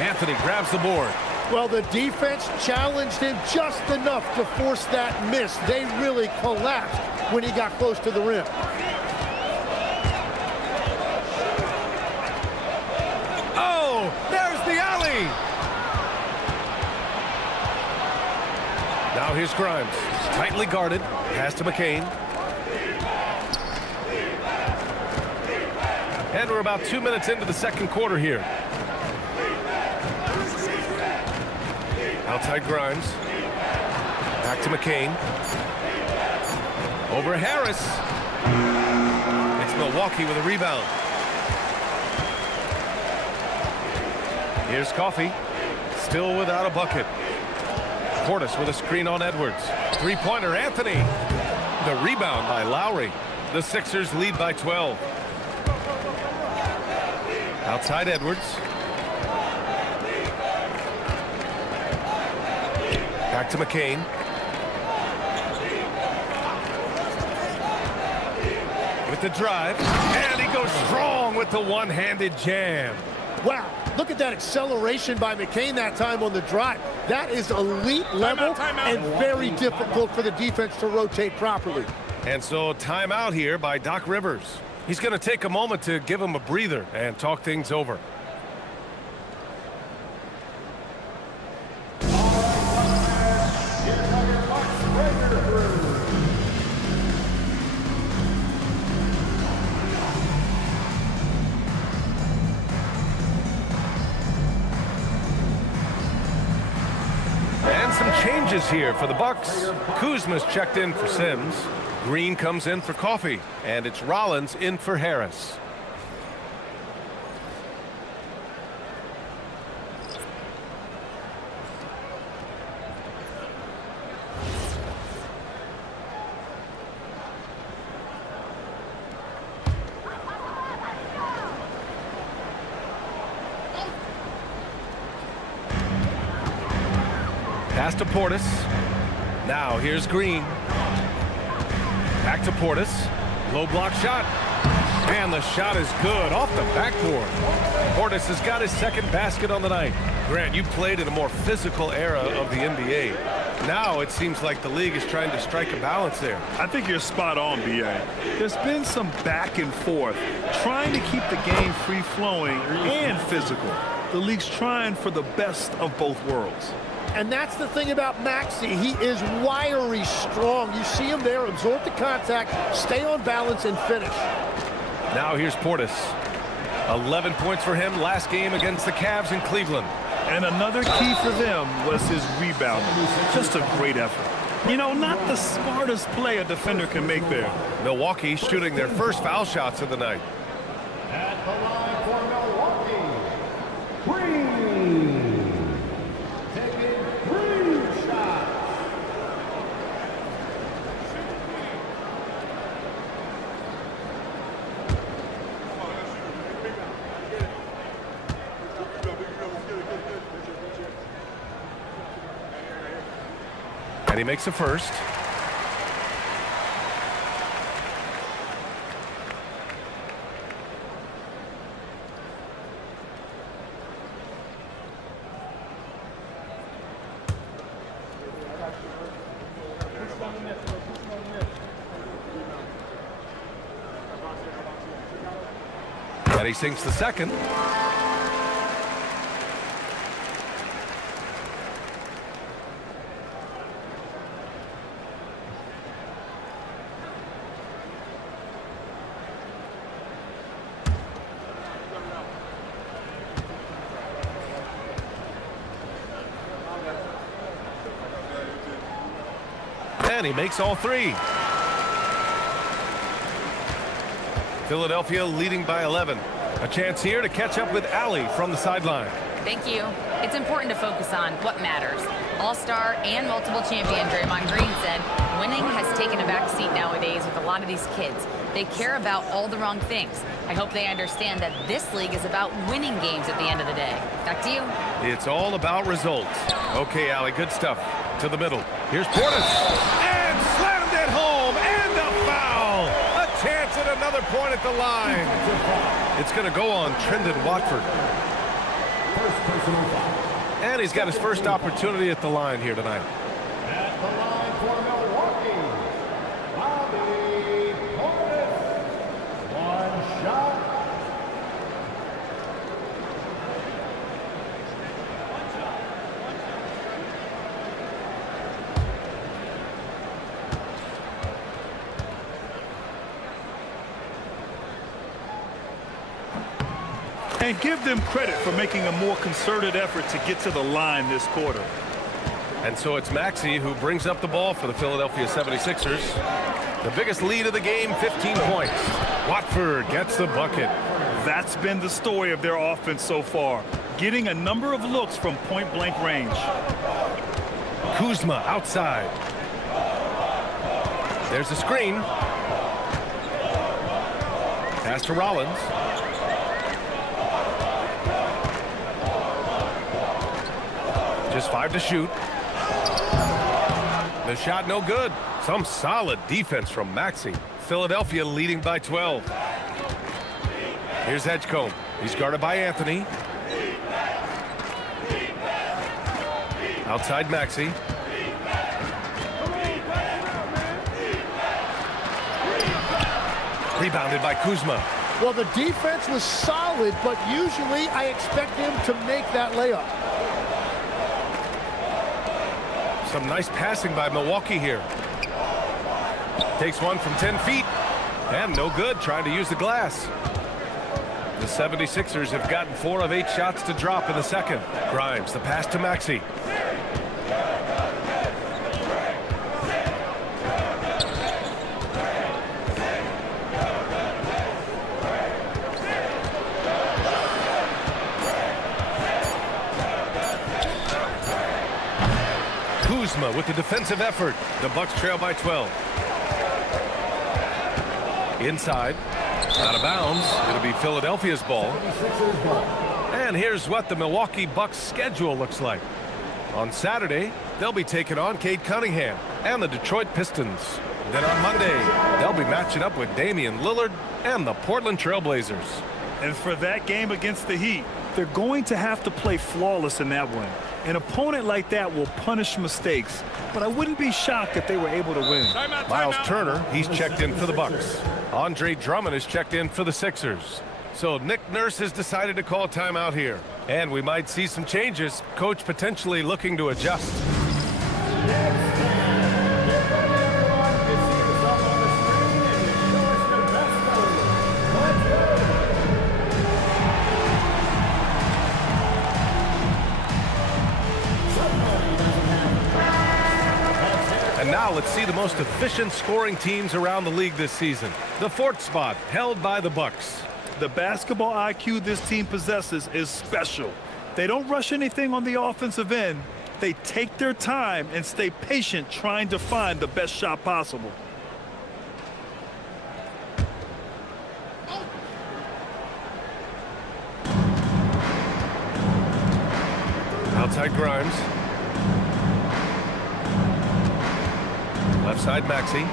Anthony grabs the board. Well, the defense challenged him just enough to force that miss. They really collapsed when he got close to the rim. Oh, there's the alley. Now here's Grimes. Tightly guarded. Pass to McCain. And we're about 2 minutes into the second quarter here. Outside Grimes. Back to McCain. Over Harris. It's Milwaukee with a rebound. Here's Coffey. Still without a bucket. Portis with a screen on Edwards. Three-pointer, Anthony. The rebound by Lowry. The Sixers lead by 12. Outside Edwards. Back to McCain. With the drive. And he goes strong with the one-handed jam. Wow, look at that acceleration by McCain that time on the drive. That is elite level and very difficult for the defense to rotate properly. And so timeout here by Doc Rivers. He's going to take a moment to give him a breather and talk things over. Some changes here for the Bucks. Kuzma's checked in for Sims. Green comes in for Coffey. And it's Rollins in for Harris. Pass to Portis. Now here's Green. Back to Portis. Low block shot. And the shot is good off the backboard. Portis has got his second basket on the night. Grant, you played in a more physical era of the NBA. Now it seems like the league is trying to strike a balance there. I think you're spot on, B.A. There's been some back and forth, trying to keep the game free-flowing and physical. The league's trying for the best of both worlds. And that's the thing about Maxey. He is wiry strong. You see him there, absorb the contact, stay on balance, and finish. Now here's Portis. 11 points for him last game against the Cavs in Cleveland. And another key for them was his rebounding. Just a great effort. You know, not the smartest play a defender can make there. Milwaukee shooting their first foul shots of the night. At the line for Milwaukee, Green. Taking 3 shots. And he makes the first. And he sinks the second. And he makes all 3. Philadelphia leading by 11. A chance here to catch up with Allie from the sideline. Thank you. It's important to focus on what matters. All-star and multiple champion Draymond Green said winning has taken a back seat nowadays with a lot of these kids. They care about all the wrong things. I hope they understand that this league is about winning games at the end of the day. Back to you. It's all about results. Okay, Allie, good stuff. To the middle. Here's Portis. And slammed it home. And a foul. A chance at another point at the line. It's going to go on Trendon Watford. First personal foul. And he's got his first opportunity at the line here tonight. At the line for Milwaukee, Bobby Portis. 1 shot. And give them credit for making a more concerted effort to get to the line this quarter. And so it's Maxey who brings up the ball for the Philadelphia 76ers. The biggest lead of the game, 15 points. Watford gets the bucket. That's been the story of their offense so far, getting a number of looks from point-blank range. Kuzma outside. There's a screen. Pass to Rollins. Just 5 to shoot. The shot no good. Some solid defense from Maxey. Philadelphia leading by 12. Here's Edgecombe. He's guarded by Anthony. Outside Maxey. Rebounded by Kuzma. Well, the defense was solid, but usually I expect him to make that layup. Some nice passing by Milwaukee here. Takes one from 10 feet. And no good, trying to use the glass. The 76ers have gotten 4 of 8 shots to drop in the second. Grimes, the pass to Maxey. Kuzma with the defensive effort. The Bucks trail by 12. Inside. Out of bounds. It'll be Philadelphia's ball. And here's what the Milwaukee Bucks schedule looks like. On Saturday, they'll be taking on Cade Cunningham and the Detroit Pistons. Then on Monday, they'll be matching up with Damian Lillard and the Portland Trail Blazers. And for that game against the Heat, they're going to have to play flawless in that one. An opponent like that will punish mistakes, but I wouldn't be shocked if they were able to win. Miles Turner, he's checked in for the Bucks. Andre Drummond is checked in for the Sixers. So Nick Nurse has decided to call timeout here. And we might see some changes. Coach potentially looking to adjust. And now let's see the most efficient scoring teams around the league this season. The fourth spot held by the Bucks. The basketball IQ this team possesses is special. They don't rush anything on the offensive end. They take their time and stay patient trying to find the best shot possible. Outside Grimes. Left side Maxey.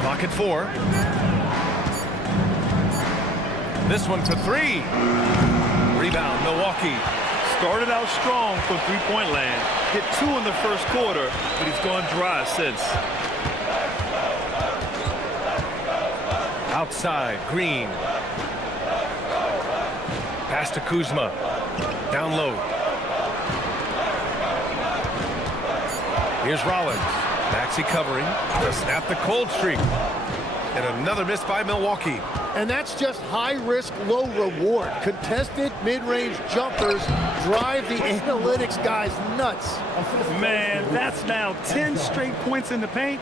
Clock at 4. This one for 3. Rebound, Milwaukee. Started out strong from three-point land. Hit 2 in the first quarter, but he's gone dry since. Outside, Green. Pass to Kuzma. Down low. Here's Rollins. Maxey covering to snap the cold streak. And another miss by Milwaukee. And that's just high risk, low reward. Contested mid-range jumpers drive the analytics guys nuts. Man, that's now 10 straight points in the paint.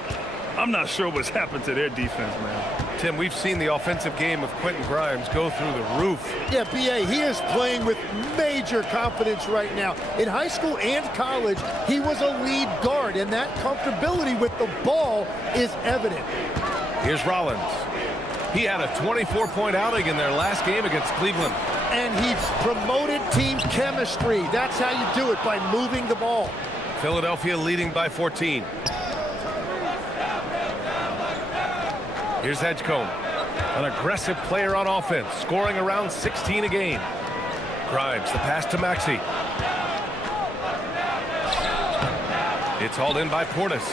I'm not sure what's happened to their defense, man. Tim, we've seen the offensive game of Quentin Grimes go through the roof. Yeah, B.A., he is playing with major confidence right now. In high school and college, he was a lead guard, and that comfortability with the ball is evident. Here's Rollins. He had a 24-point outing in their last game against Cleveland. And he's promoted team chemistry. That's how you do it, by moving the ball. Philadelphia leading by 14. Here's Edgecombe, an aggressive player on offense, scoring around 16 a game. Grimes, the pass to Maxey. It's hauled in by Portis.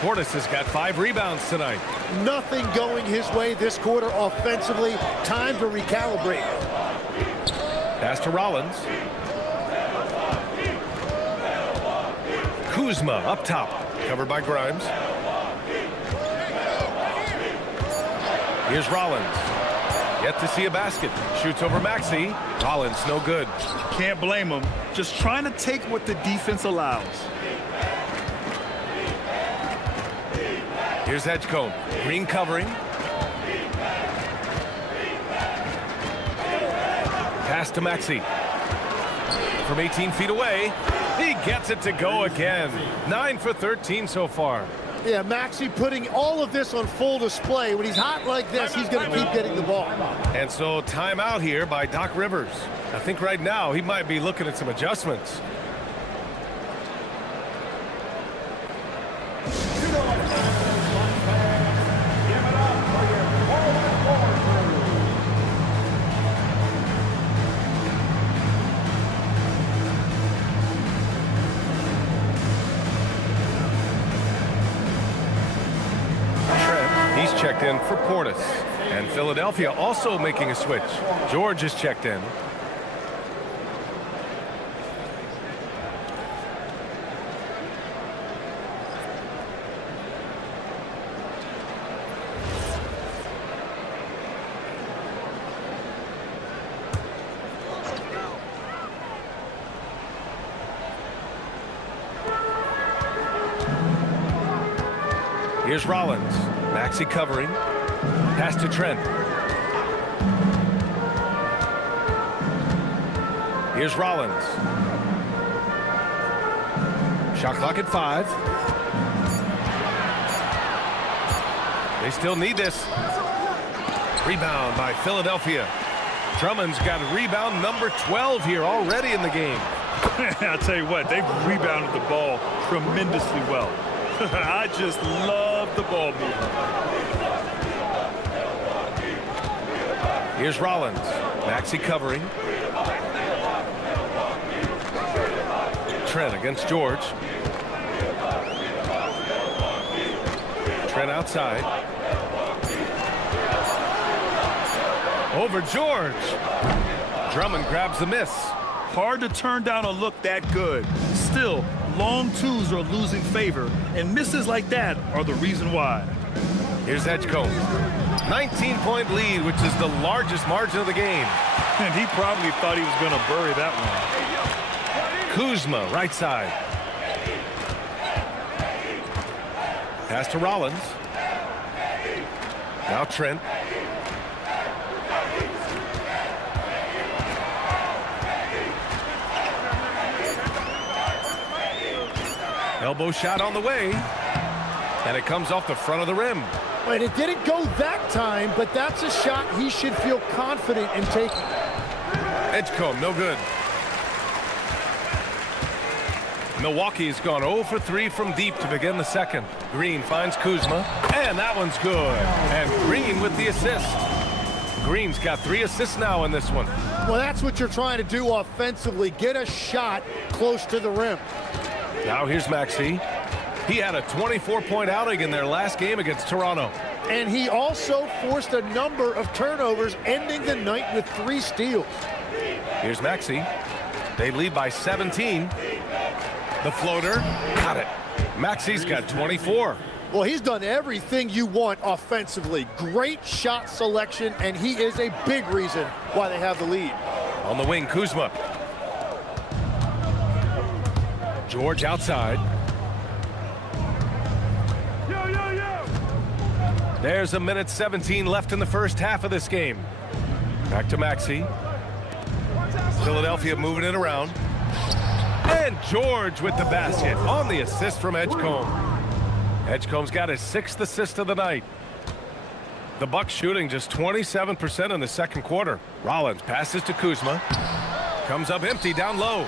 Portis has got 5 rebounds tonight. Nothing going his way this quarter offensively. Time to recalibrate. Pass to Rollins. Kuzma up top, covered by Grimes. Here's Rollins. Yet to see a basket. Shoots over Maxey. Rollins, no good. Can't blame him. Just trying to take what the defense allows. Here's Edgecombe. Green covering. Pass to Maxey. From 18 feet away. He gets it to go again. 9 for 13 so far. Yeah, Maxey putting all of this on full display. When he's hot like this, he's going to keep getting the ball. And so timeout here by Doc Rivers. I think right now he might be looking at some adjustments. He's checked in for Portis. And Philadelphia also making a switch. George is checked in. Here's Rollins. Maxey covering. Pass to Trent. Here's Rollins. Shot clock at 5. They still need this. Rebound by Philadelphia. Drummond's got rebound number 12 here already in the game. I'll tell you what, they've rebounded the ball tremendously well. I just love the ball movement. Here's Rollins. Maxey covering. Trent against George. Trent outside. Over George. Drummond grabs the miss. Hard to turn down a look that good. Still, long twos are losing favor, and misses like that are the reason why. Here's Edgecombe. 19-point lead, which is the largest margin of the game. And he probably thought he was going to bury that one. Kuzma, right side. Pass to Rollins. Now Trent. Elbow shot on the way. And it comes off the front of the rim. And it didn't go that time, but that's a shot he should feel confident in taking. Edgecombe, no good. Milwaukee's gone 0 for 3 from deep to begin the second. Green finds Kuzma, and that one's good. And Green with the assist. Green's got 3 assists now in this one. Well, that's what you're trying to do offensively. Get a shot close to the rim. Now here's Maxey. He had a 24-point outing in their last game against Toronto. And he also forced a number of turnovers, ending the night with 3 steals. Here's Maxey. They lead by 17. The floater, got it. Maxey's got 24. Well, he's done everything you want offensively. Great shot selection, and he is a big reason why they have the lead. On the wing, Kuzma. George outside. There's 1:17 left in the first half of this game. Back to Maxey. Philadelphia moving it around. And George with the basket on the assist from Edgecombe. Edgecombe's got his 6th assist of the night. The Bucks shooting just 27% in the second quarter. Rollins passes to Kuzma. Comes up empty down low.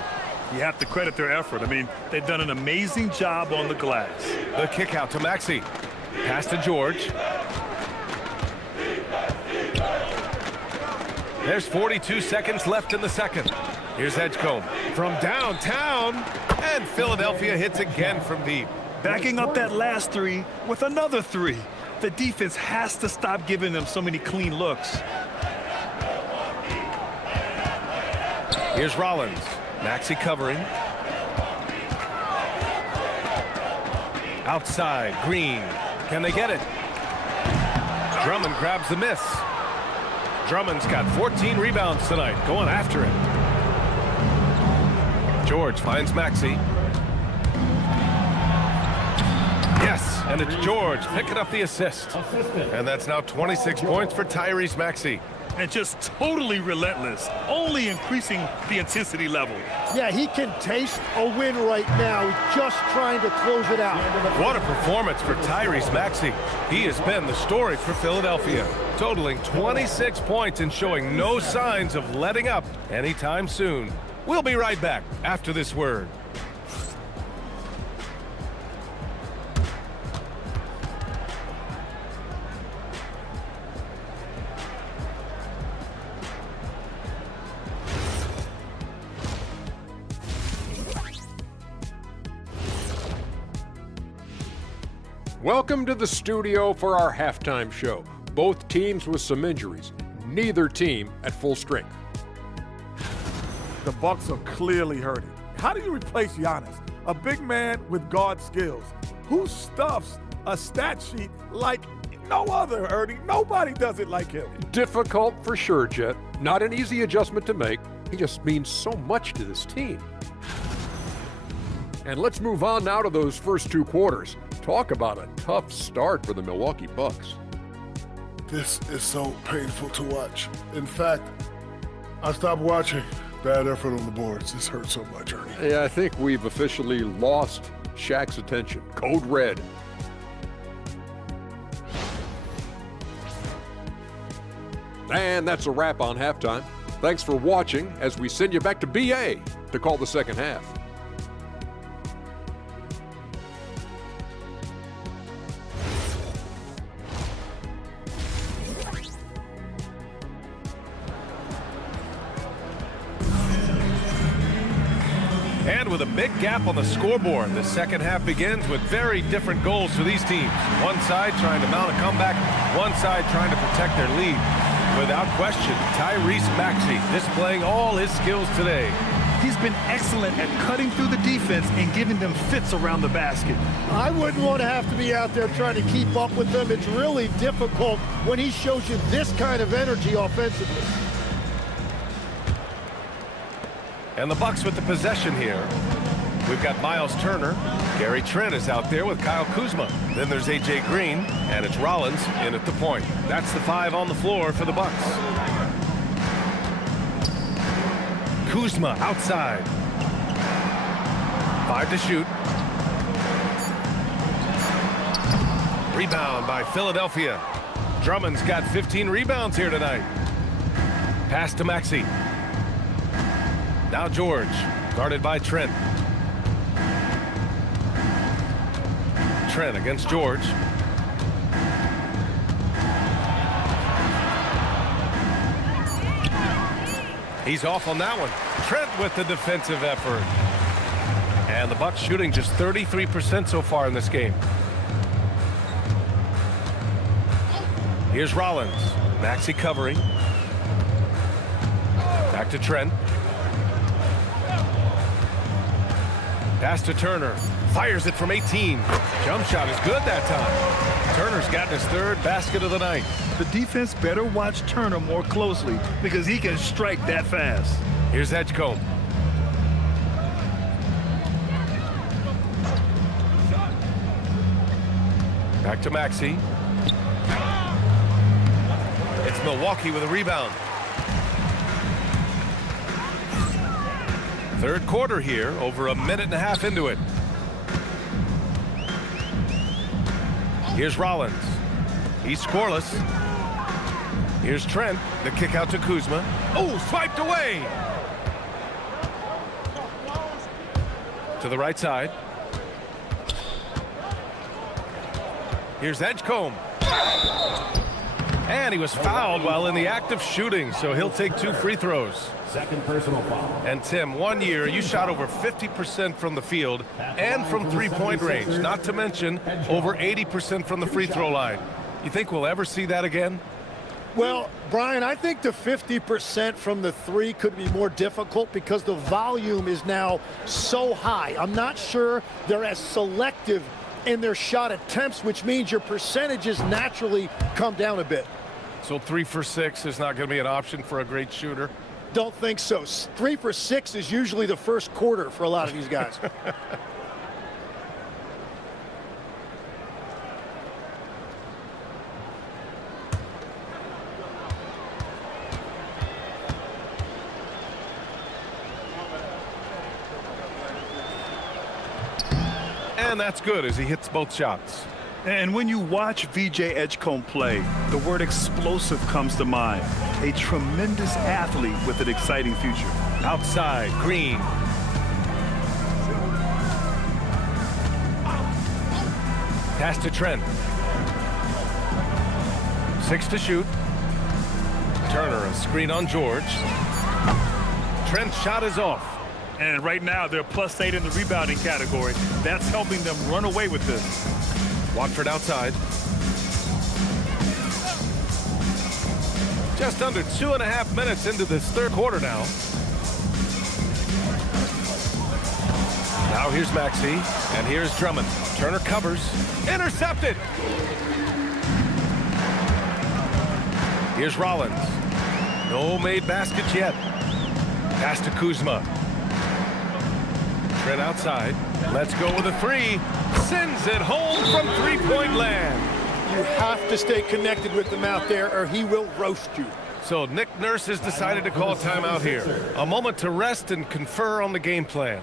You have to credit their effort. I mean, they've done an amazing job on the glass. The kick out to Maxey. Pass to George. There's 42 seconds left in the second. Here's Edgecombe from downtown. And Philadelphia hits again from deep. Backing up that last 3 with another 3. The defense has to stop giving them so many clean looks. Here's Rollins. Maxey covering. Outside, Green. Can they get it? Drummond grabs the miss. Drummond's got 14 rebounds tonight, going after it. George finds Maxey. Yes, and it's George picking up the assist. And that's now 26 points for Tyrese Maxey. And just totally relentless, only increasing the intensity level. Yeah, he can taste a win right now. He's just trying to close it out. What a performance for Tyrese Maxey. He has been the story for Philadelphia, totaling 26 points and showing no signs of letting up anytime soon. We'll be right back after this word. Welcome to the studio for our halftime show. Both teams with some injuries. Neither team at full strength. The Bucks are clearly hurting. How do you replace Giannis, a big man with guard skills, who stuffs a stat sheet like no other, Ernie? Nobody does it like him. Difficult for sure, Jet. Not an easy adjustment to make. He just means so much to this team. And let's move on now to those first 2 quarters. Talk about a tough start for the Milwaukee Bucks. This is so painful to watch. In fact, I stopped watching. Bad effort on the boards. This hurts so much, Ernie. Yeah, I think we've officially lost Shaq's attention. Code red. And that's a wrap on halftime. Thanks for watching as we send you back to BA to call the second half. And with a big gap on the scoreboard, the second half begins with very different goals for these teams. One side trying to mount a comeback, one side trying to protect their lead. Without question, Tyrese Maxey displaying all his skills today. He's been excellent at cutting through the defense and giving them fits around the basket. I wouldn't want to have to be out there trying to keep up with them. It's really difficult when he shows you this kind of energy offensively. And the Bucks with the possession here. We've got Miles Turner. Gary Trent is out there with Kyle Kuzma. Then there's A.J. Green, and it's Rollins in at the point. That's the 5 on the floor for the Bucks. Kuzma outside. 5 to shoot. Rebound by Philadelphia. Drummond's got 15 rebounds here tonight. Pass to Maxey. Now George, guarded by Trent. Trent against George. He's off on that one. Trent with the defensive effort. And the Bucks shooting just 33% so far in this game. Here's Rollins. Maxey covering. Back to Trent. Pass to Turner. Fires it from 18. Jump shot is good that time. Turner's gotten his 3rd basket of the night. The defense better watch Turner more closely because he can strike that fast. Here's Edgecombe. Back to Maxey. It's Milwaukee with a rebound. 3rd quarter here, over a minute and a half into it. Here's Rollins. He's scoreless. Here's Trent. The kick out to Kuzma. Oh, swiped away. To the right side. Here's Edgecombe. And he was fouled while in the act of shooting, so he'll take 2 free throws. Second personal foul. And Tim, 1 year you shot over 50% from the field and from 3-point range, not to mention over 80% from the free throw line. You think we'll ever see that again? Well, Brian, I think the 50% from the 3 could be more difficult because the volume is now so high. I'm not sure they're as selective in their shot attempts, which means your percentages naturally come down a bit. So 3 for 6 is not going to be an option for a great shooter? Don't think so. 3 for 6 is usually the first quarter for a lot of these guys. And that's good as he hits both shots. And when you watch VJ Edgecombe play, the word explosive comes to mind. A tremendous athlete with an exciting future. Outside, Green. Pass to Trent. 6 to shoot. Turner, a screen on George. Trent's shot is off. And right now, they're +8 in the rebounding category. That's helping them run away with this. Watford outside. Just under 2.5 minutes into this 3rd quarter now. Now here's Maxey, and here's Drummond. Turner covers. Intercepted! Here's Rollins. No made baskets yet. Pass to Kuzma. Trent outside. Let's go with a 3. Sends it home from 3-point land. You have to stay connected with him out there or he will roast you. So Nick Nurse has decided to call timeout here. A moment to rest and confer on the game plan.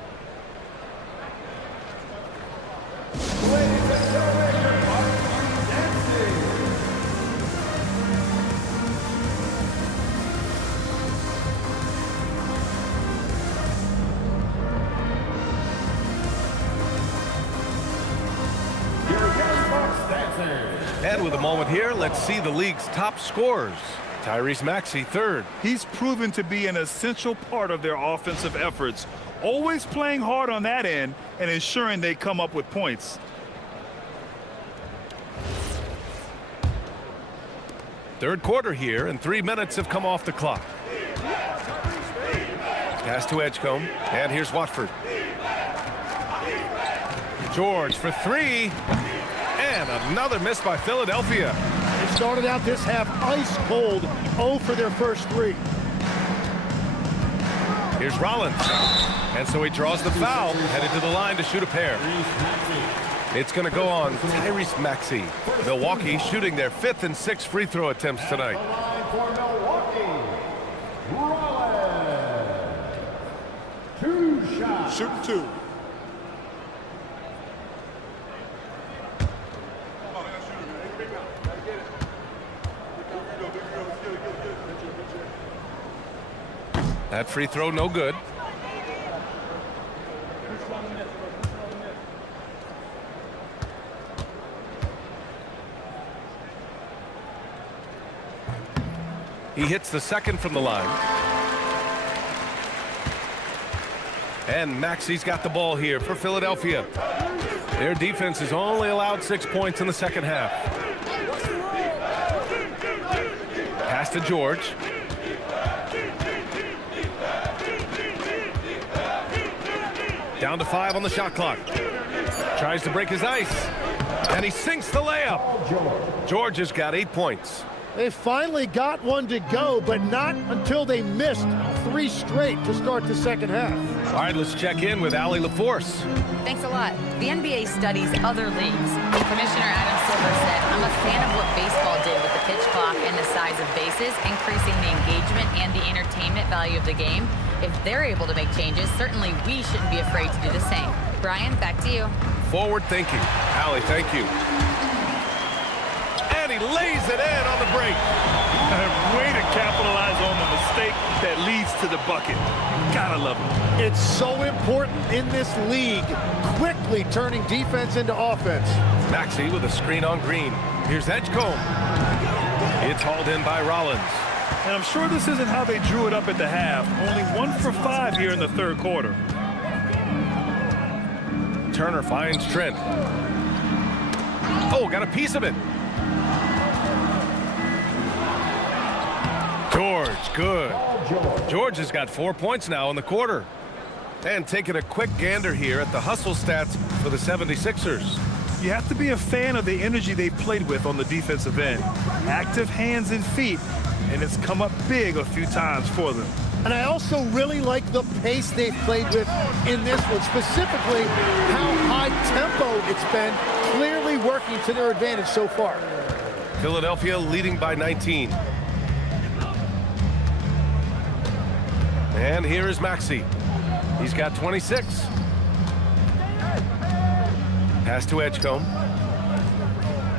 And with a moment here, let's see the league's top scorers. Tyrese Maxey, third. He's proven to be an essential part of their offensive efforts, always playing hard on that end and ensuring they come up with points. Third quarter here, and 3 minutes have come off the clock. Pass to Edgecombe, and here's Watford. George for three, and another miss by Philadelphia. They started out this half ice cold, 0 for their first 3. Here's Rollins, and so he draws the foul, headed to the line to shoot a pair. It's going to go on Tyrese Maxey. Milwaukee shooting their 5th and 6th free throw attempts tonight. For Milwaukee, Rollins. 2 shots. Shoot 2. That free throw no good. He hits the second from the line. And Maxey's got the ball here for Philadelphia. Their defense has only allowed 6 points in the second half. Pass to George. Down to 5 on the shot clock. Tries to break his ice. And he sinks the layup. George has got 8 points. They finally got one to go, but not until they missed 3 straight to start the second half. All right, let's check in with Allie LaForce. Thanks a lot. The NBA studies other leagues. Commissioner Adam Silver said, I'm a fan of what baseball did with the pitch clock and the size of bases, increasing the engagement and the entertainment value of the game. If they're able to make changes, certainly we shouldn't be afraid to do the same. Brian, back to you. Forward thinking. Allie, thank you. And he lays it in on the break. Way to capitalize on the mistake that leads to the bucket. Gotta love him. It's so important in this league, quickly turning defense into offense. Maxey with a screen on Green. Here's Edgecombe. It's hauled in by Rollins. And I'm sure this isn't how they drew it up at the half. Only 1 for 5 here in the third quarter. Turner finds Trent. Oh, got a piece of it. George, good. George has got 4 points now in the quarter. And taking a quick gander here at the hustle stats for the 76ers. You have to be a fan of the energy they've played with on the defensive end. Active hands and feet, and it's come up big a few times for them. And I also really like the pace they've played with in this one, specifically how high tempo it's been, clearly working to their advantage so far. Philadelphia leading by 19. And here is Maxey. He's got 26. Pass to Edgecombe.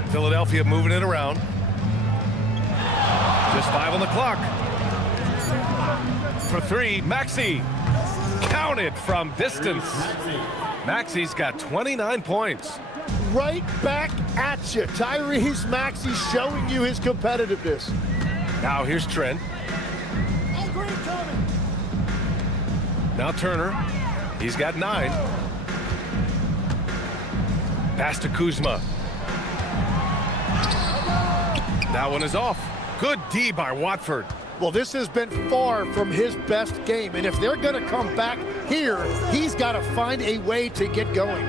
Philadelphia moving it around. Just 5 on the clock. For 3, Maxey. Counted from distance. Maxey's got 29 points. Right back at you. Tyrese Maxey showing you his competitiveness. Now here's Trent. Now Turner. He's got 9. Pass to Kuzma. That one is off. Good D by Watford. Well, this has been far from his best game, and if they're going to come back here, he's got to find a way to get going.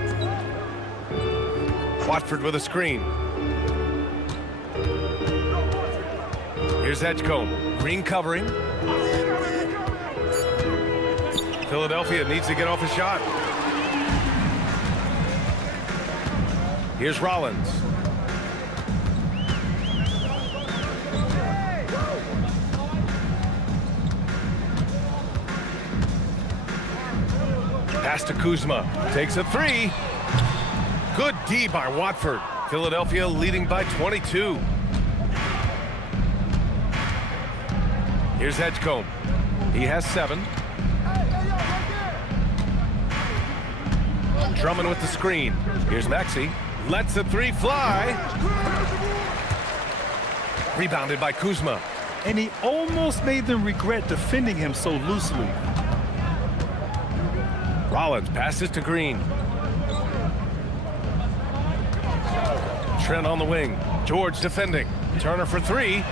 Watford with a screen. Here's Edgecombe. Green covering. Philadelphia needs to get off a shot. Here's Rollins. Pass to Kuzma. Takes a 3. Good D by Watford. Philadelphia leading by 22. Here's Edgecombe. He has 7. Drummond with the screen. Here's Maxey. Lets the 3 fly. Rebounded by Kuzma. And he almost made them regret defending him so loosely. Rollins passes to Green. Trent on the wing. George defending. Turner for three.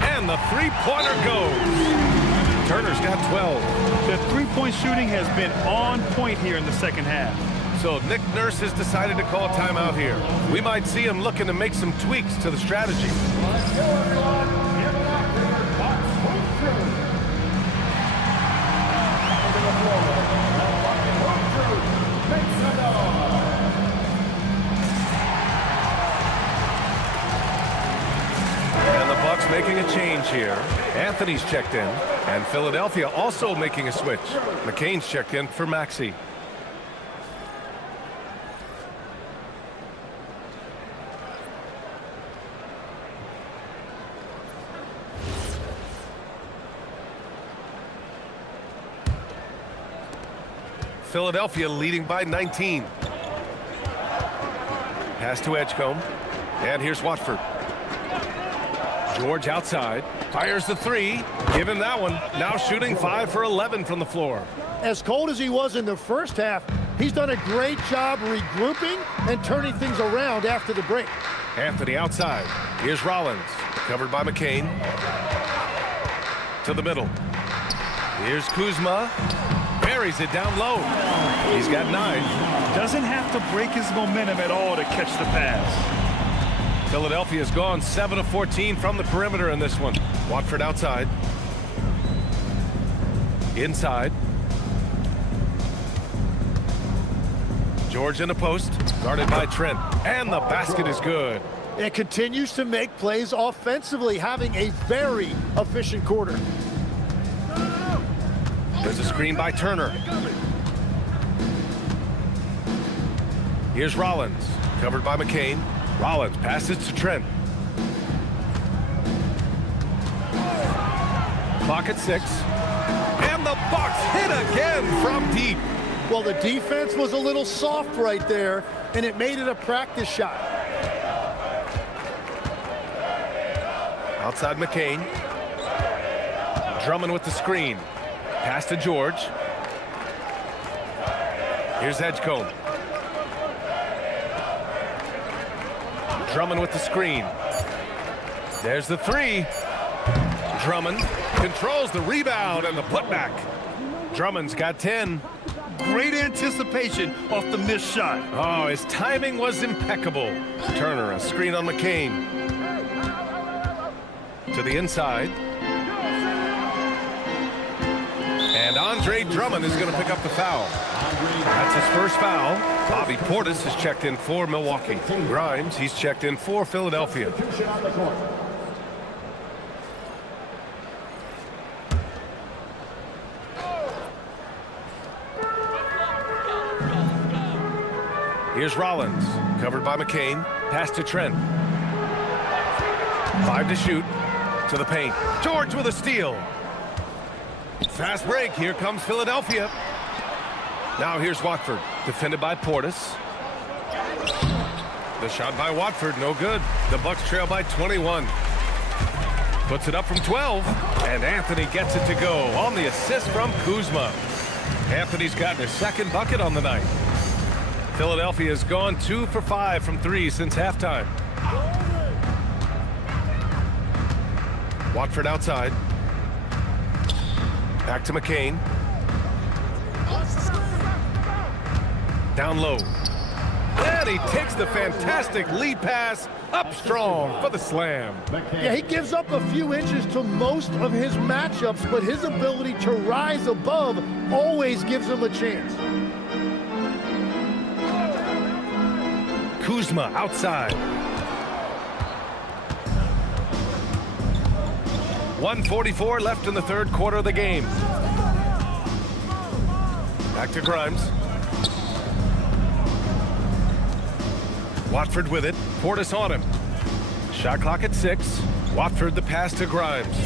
And the three-pointer goes. Turner's got 12. The three-point shooting has been on point here in the second half. So Nick Nurse has decided to call timeout here. We might see him looking to make some tweaks to the strategy. Let's go, everyone. Get back to your box. Move through. Into the floor. Move through. Make some noise. And the Bucks making a change here. Anthony's checked in. And Philadelphia also making a switch. McCain's checked in for Maxey. Philadelphia leading by 19. Pass to Edgecombe. And here's Watford. George outside. Fires the three. Give him that one. Now shooting 5 for 11 from the floor. As cold as he was in the first half, he's done a great job regrouping and turning things around after the break. Anthony outside. Here's Rollins. Covered by McCain. To the middle. Here's Kuzma. Buries it down low. He's got 9. Doesn't have to break his momentum at all to catch the pass. Philadelphia's gone 7 of 14 from the perimeter in this one. Watford outside. Inside. George in the post. Guarded by Trent. And the basket is good. It continues to make plays offensively, having a very efficient quarter. There's a screen by Turner. Here's Rollins. Covered by McCain. Rollins passes to Trent. Clock at 6. And the Bucks hit again from deep. Well, the defense was a little soft right there, and it made it a practice shot. Outside McCain. Drummond with the screen. Pass to George. Here's Edgecombe. Drummond with the screen. There's the three. Drummond controls the rebound and the putback. Drummond's got 10. Great anticipation off the missed shot. Oh, his timing was impeccable. Turner, a screen on McCain. To the inside. And Andre Drummond is going to pick up the foul. That's his first foul. Bobby Portis has checked in for Milwaukee. Grimes, he's checked in for Philadelphia. Here's Rollins, covered by McCain. Pass to Trent. 5 to shoot. To the paint. George with a steal. Fast break. Here comes Philadelphia. Now here's Watford. Defended by Portis. The shot by Watford, no good. The Bucks trail by 21. Puts it up from 12. And Anthony gets it to go on the assist from Kuzma. Anthony's gotten his second bucket on the night. Philadelphia has gone 2 for 5 from 3 since halftime. Watford outside. Back to McCain. Down low. And he takes the fantastic lead pass up strong for the slam. Yeah, he gives up a few inches to most of his matchups, but his ability to rise above always gives him a chance. Kuzma outside. 1:44 left in the third quarter of the game. Back to Grimes. Watford with it. Portis on him. Shot clock at 6. Watford the pass to Grimes.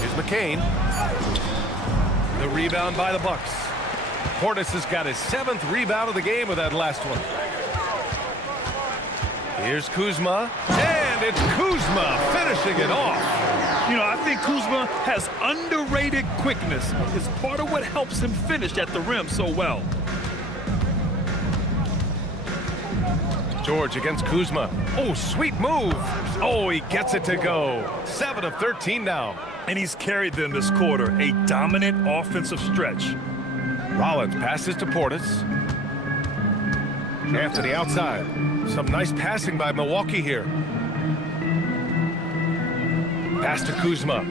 Here's McCain. The rebound by the Bucks. Portis has got his 7th rebound of the game with that last one. Here's Kuzma. And And it's Kuzma finishing it off. You know, I think Kuzma has underrated quickness. It's part of what helps him finish at the rim so well. George against Kuzma. Oh, sweet move. Oh, he gets it to go. 7 of 13 now. And he's carried them this quarter, a dominant offensive stretch. Rollins passes to Portis. Anthony outside. Some nice passing by Milwaukee here. Pass to Kuzma.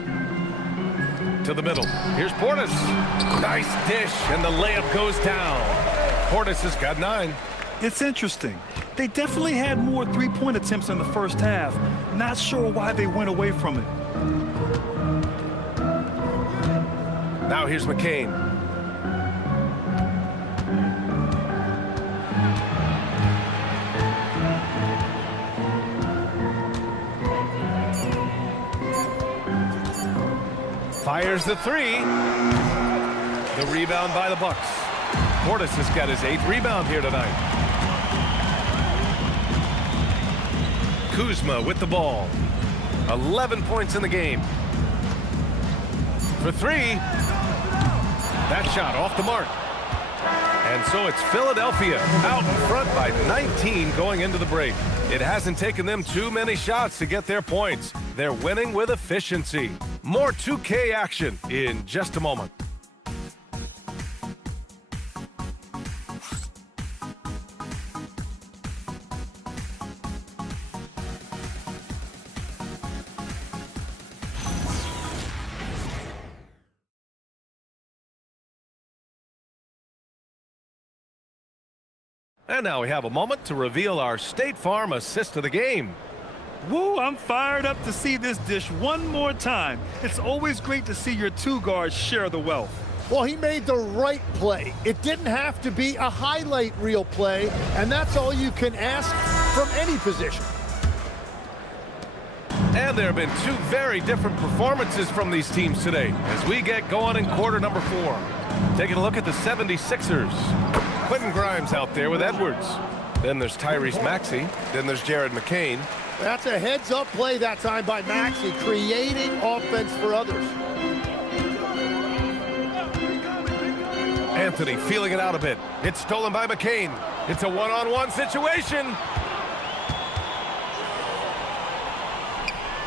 To the middle. Here's Portis. Nice dish, and the layup goes down. Portis has got 9. It's interesting. They definitely had more three-point attempts in the first half. Not sure why they went away from it. Now here's McCain. Fires the 3. The rebound by the Bucks. Portis has got his 8th rebound here tonight. Kuzma with the ball. 11 points in the game. For 3. That shot off the mark. And so it's Philadelphia out in front by 19 going into the break. It hasn't taken them too many shots to get their points. They're winning with efficiency. More 2K action in just a moment. And now we have a moment to reveal our State Farm assist of the game. Woo, I'm fired up to see this dish one more time. It's always great to see your two guards share the wealth. Well, he made the right play. It didn't have to be a highlight reel play, and that's all you can ask from any position. And there have been 2 very different performances from these teams today as we get going in quarter number 4. Taking a look at the 76ers. Quentin Grimes out there with Edwards. Then there's Tyrese Maxey. Then there's Jared McCain. That's a heads-up play that time by Maxey, creating offense for others. Anthony feeling it out a bit. It's stolen by McCain. It's a one-on-one situation.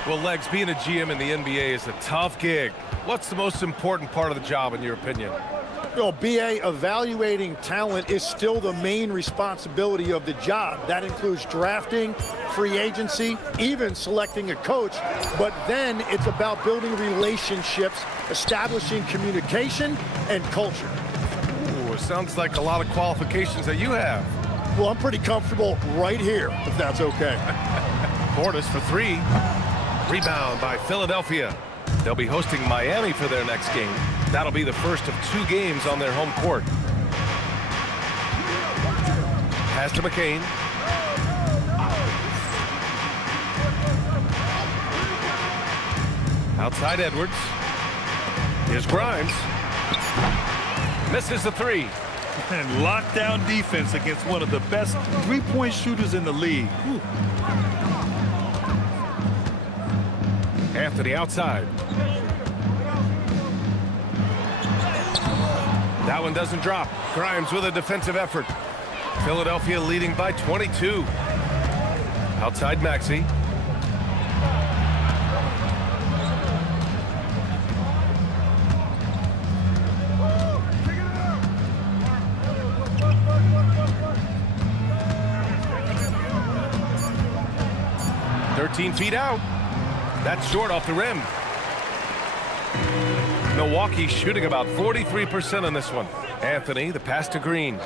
Well, Legs, being a GM in the NBA is a tough gig. What's the most important part of the job, in your opinion? Well, BA, evaluating talent is still the main responsibility of the job. That includes drafting, free agency, even selecting a coach. But then it's about building relationships, establishing communication, and culture. Ooh, it sounds like a lot of qualifications that you have. Well, I'm pretty comfortable right here, if that's okay. Portis for 3. Rebound by Philadelphia. They'll be hosting Miami for their next game. That'll be the first of 2 games on their home court. Pass to McCain. Outside Edwards. Here's Grimes. Misses the 3. And lockdown defense against one of the best three-point shooters in the league. Whew. Anthony outside. That one doesn't drop. Grimes with a defensive effort. Philadelphia leading by 22. Outside Maxey. "13 feet out. That's short off the rim. Milwaukee shooting about 43% on this one. Anthony, the pass to Green.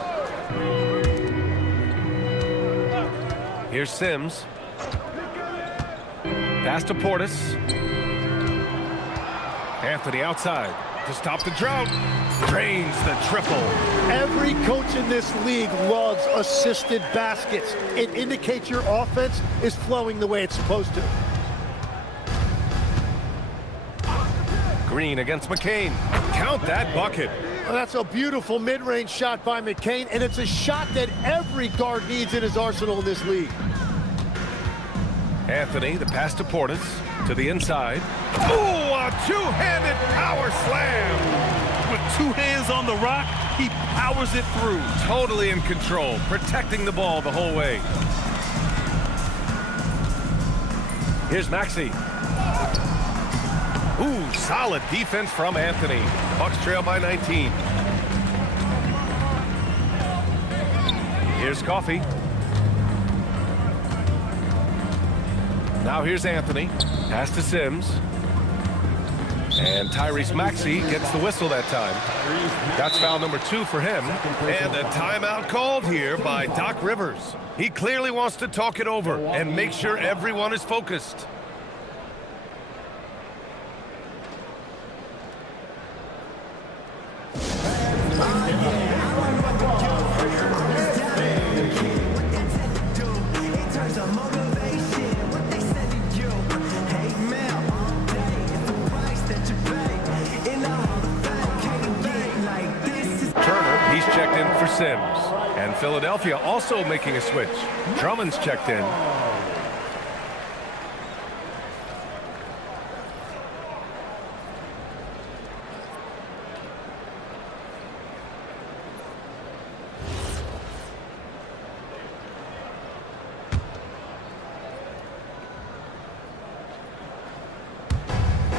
Here's Sims. Pass to Portis. Anthony outside to stop the drought. Drains the triple. Every coach in this league loves assisted baskets. It indicates your offense is flowing the way it's supposed to. Green against McCain. Count that bucket. Well, that's a beautiful mid-range shot by McCain, and it's a shot that every guard needs in his arsenal in this league. Anthony, the pass to Portis, to the inside. Oh, a two-handed power slam! With 2 hands on the rock, he powers it through. Totally in control, protecting the ball the whole way. Here's Maxey. Ooh, solid defense from Anthony. Bucks trail by 19. Here's Coffey. Now here's Anthony. Pass to Sims. And Tyrese Maxey gets the whistle that time. That's foul number 2 for him. And a timeout called here by Doc Rivers. He clearly wants to talk it over and make sure everyone is focused. Checked in for Sims. And Philadelphia also making a switch. Drummond's checked in.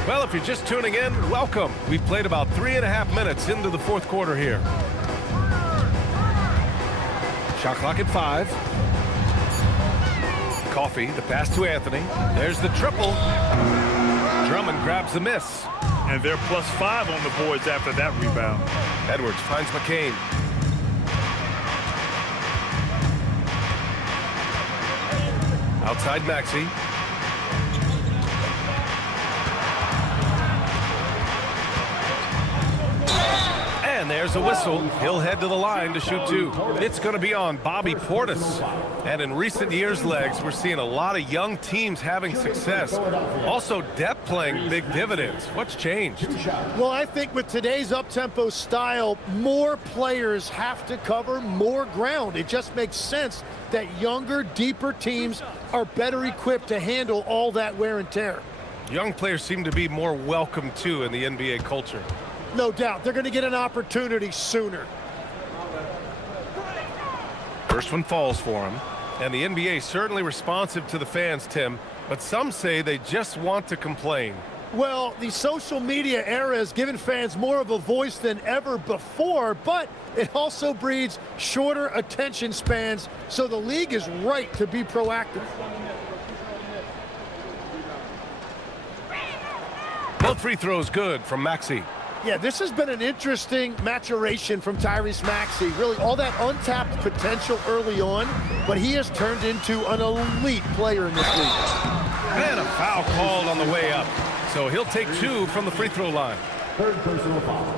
Well, if you're just tuning in, welcome. We've played about 3.5 minutes into the fourth quarter here. Shot clock at 5. Coffey, the pass to Anthony. There's the triple. Drummond grabs the miss. And they're +5 on the boards after that rebound. Edwards finds McCain. Outside Maxey. And there's a whistle. He'll head to the line to shoot 2. It's going to be on Bobby Portis. And in recent years, Legs, we're seeing a lot of young teams having success. Also, depth playing big dividends. What's changed? Well, I think with today's up-tempo style, more players have to cover more ground. It just makes sense that younger, deeper teams are better equipped to handle all that wear and tear. Young players seem to be more welcome, too, in the NBA culture. No doubt. They're going to get an opportunity sooner. First one falls for him. And the NBA certainly responsive to the fans, Tim. But some say they just want to complain. Well, the social media era has given fans more of a voice than ever before, but it also breeds shorter attention spans, so the league is right to be proactive. Both free throws good from Maxey. Yeah, this has been an interesting maturation from Tyrese Maxey. Really, all that untapped potential early on, but he has turned into an elite player in this league. And a foul called on the way up. So he'll take 2 from the free throw line. Third personal foul.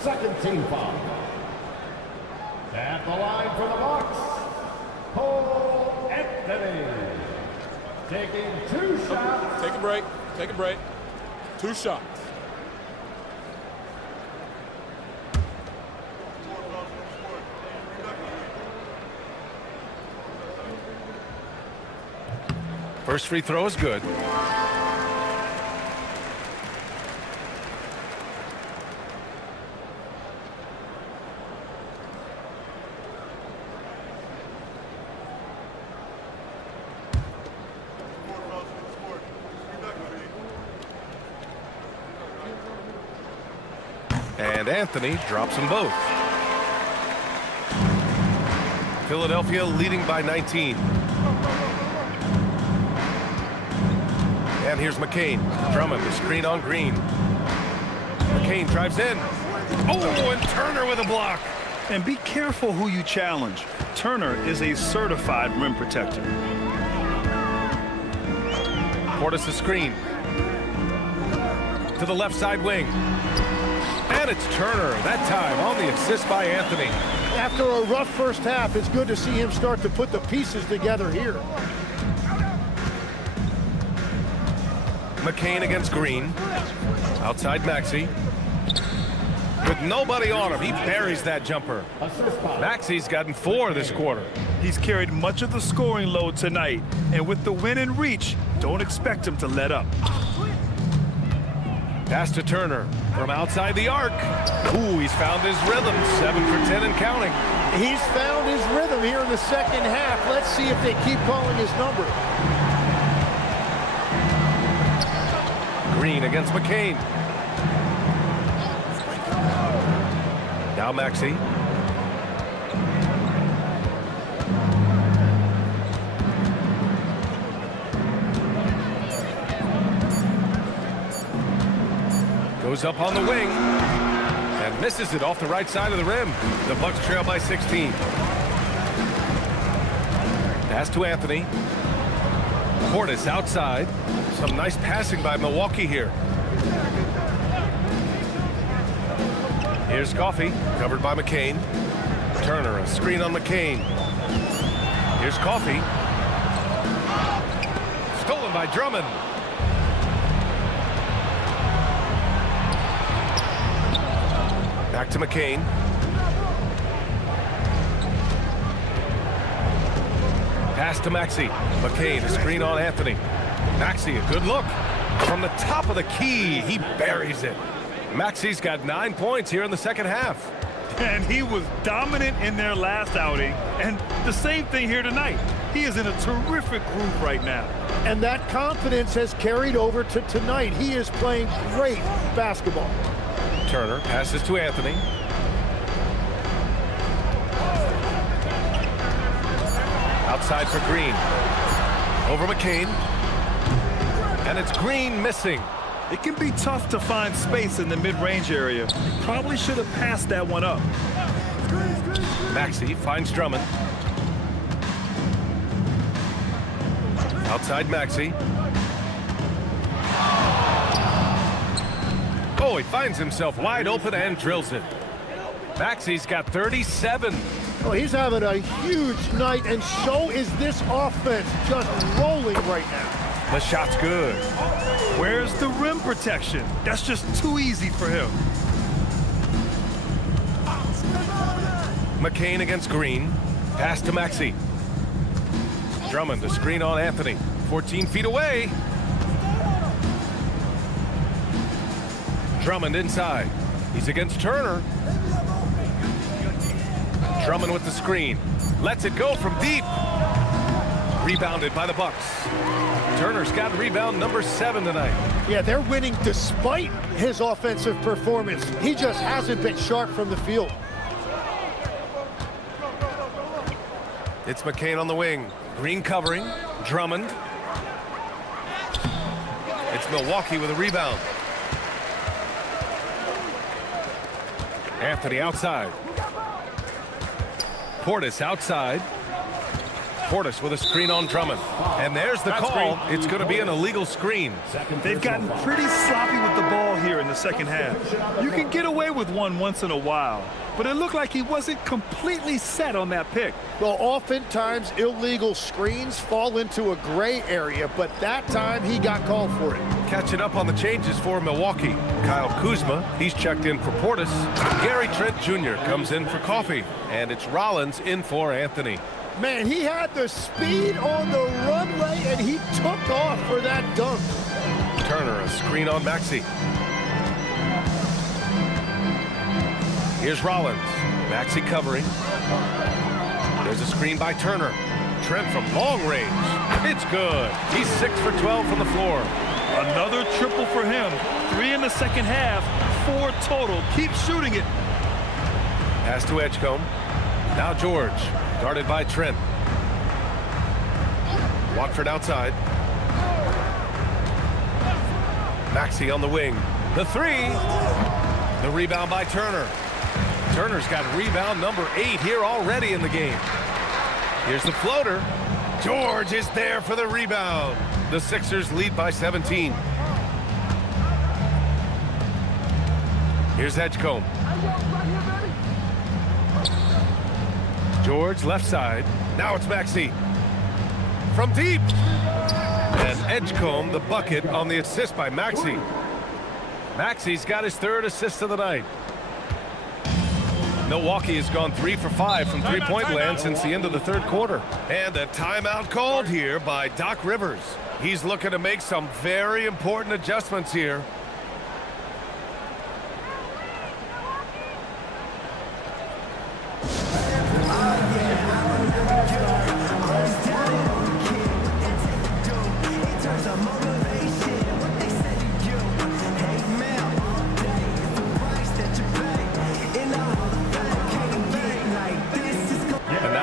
Second team foul. At the line for the Bucks, Cole Anthony. Taking 2 shots. Take a break. Take a break. 2 shots. First free throw is good. And Anthony drops them both. Philadelphia leading by 19. And here's McCain. Drummond, the screen on Green. McCain drives in. Oh, and Turner with a block. And be careful who you challenge. Turner is a certified rim protector. Portis the screen. To the left side wing. And it's Turner, that time on the assist by Anthony. After a rough first half, it's good to see him start to put the pieces together here. McCain against Green. Outside Maxey. With nobody on him, he buries that jumper. Maxi's gotten 4 this quarter. He's carried much of the scoring load tonight, and with the win in reach, don't expect him to let up. Pass to Turner from outside the arc. Ooh, he's found his rhythm. 7 for 10 and counting. He's found his rhythm here in the second half. Let's see if they keep calling his number. Green against McCain. Now Maxey. Goes up on the wing and misses it off the right side of the rim. The Bucks trail by 16. Pass to Anthony. Portis outside. Some nice passing by Milwaukee here. Here's Coffey, covered by McCain. Turner, a screen on McCain. Here's Coffey. Stolen by Drummond. Back to McCain. Pass to Maxey. McCain, a screen on Anthony. Maxey, a good look. From the top of the key, he buries it. Maxey's got 9 points here in the second half. And he was dominant in their last outing, and the same thing here tonight. He is in a terrific groove right now. And that confidence has carried over to tonight. He is playing great basketball. Turner passes to Anthony. Outside for Green. Over McCain. And it's Green missing. It can be tough to find space in the mid-range area. Probably should have passed that one up. Maxey finds Drummond. Outside Maxey. Oh, he finds himself wide open and drills it. Maxey's got 37. Oh, he's having a huge night, and so is this offense, just rolling right now. The shot's good. Where's the rim protection? That's just too easy for him. McCain against Green. Pass to Maxey. Drummond, a screen on Anthony. 14 feet away. Drummond inside. He's against Turner. Drummond with the screen. Lets it go from deep. Rebounded by the Bucks. Turner's got rebound number 7 tonight. Yeah, they're winning despite his offensive performance. He just hasn't been sharp from the field. It's McCain on the wing. Green covering. Drummond. It's Milwaukee with a rebound. Anthony outside. Portis outside. Portis with a screen on Drummond. And there's the call. It's going to be an illegal screen. They've gotten pretty sloppy with the ball here in the second half. You can get away with one once in a while, but it looked like he wasn't completely set on that pick. Well, oftentimes illegal screens fall into a gray area, but that time he got called for it. Catching up on the changes for Milwaukee. Kyle Kuzma, he's checked in for Portis. Gary Trent Jr. comes in for Coffey. And it's Rollins in for Anthony. Man, he had the speed on the runway, and he took off for that dunk. Turner, a screen on Maxey. Here's Rollins. Maxey covering. There's a screen by Turner. Trent from long range. It's good. He's 6 for 12 from the floor. Another triple for him. 3 in the second half, 4 total. Keep shooting it. Pass to Edgecombe. Now George, guarded by Trent. Watford outside. Maxey on the wing. The 3. The rebound by Turner. Turner's got rebound number 8 here already in the game. Here's the floater. George is there for the rebound. The Sixers lead by 17. Here's Edgecombe. George left side. Now it's Maxey. From deep. And Edgecombe the bucket on the assist by Maxey. Maxey's got his 3rd assist of the night. Milwaukee has gone 3 for 5 from three-point land since the end of the third quarter. And a timeout called here by Doc Rivers. He's looking to make some very important adjustments here.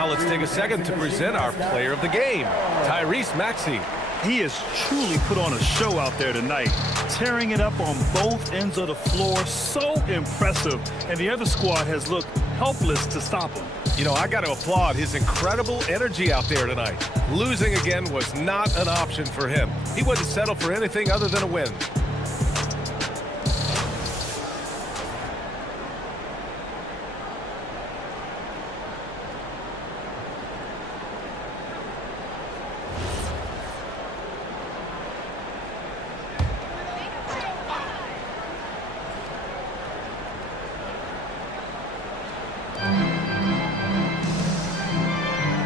Let's take a second to present our player of the game, Tyrese Maxey. He has truly put on a show out there tonight, tearing it up on both ends of the floor. So impressive, and the other squad has looked helpless to stop him. You know, I got to applaud his incredible energy out there tonight. Losing again was not an option for him. He wouldn't settle for anything other than a win.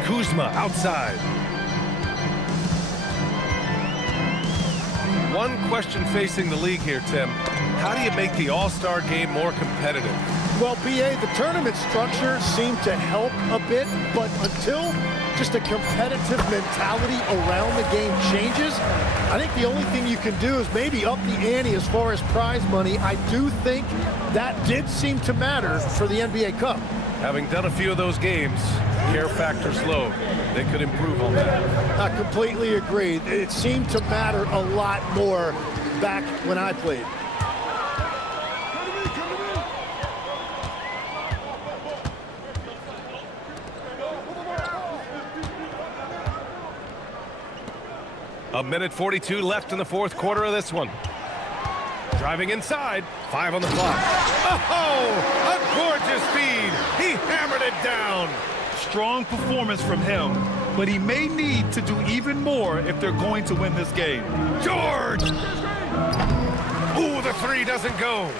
Kuzma outside. One question facing the league here, Tim. How do you make the All-Star game more competitive? Well, BA, the tournament structure seemed to help a bit, but until just a competitive mentality around the game changes, I think the only thing you can do is maybe up the ante as far as prize money. I do think that did seem to matter for the NBA Cup. Having done a few of those games, care factor's low. They could improve on that. I completely agree. It seemed to matter a lot more back when I played. A minute 42 left in the fourth quarter of this one. Driving inside, 5 on the clock. Oh, a gorgeous feed. He hammered it down. Strong performance from him, but he may need to do even more if they're going to win this game. George! Ooh, the three doesn't go.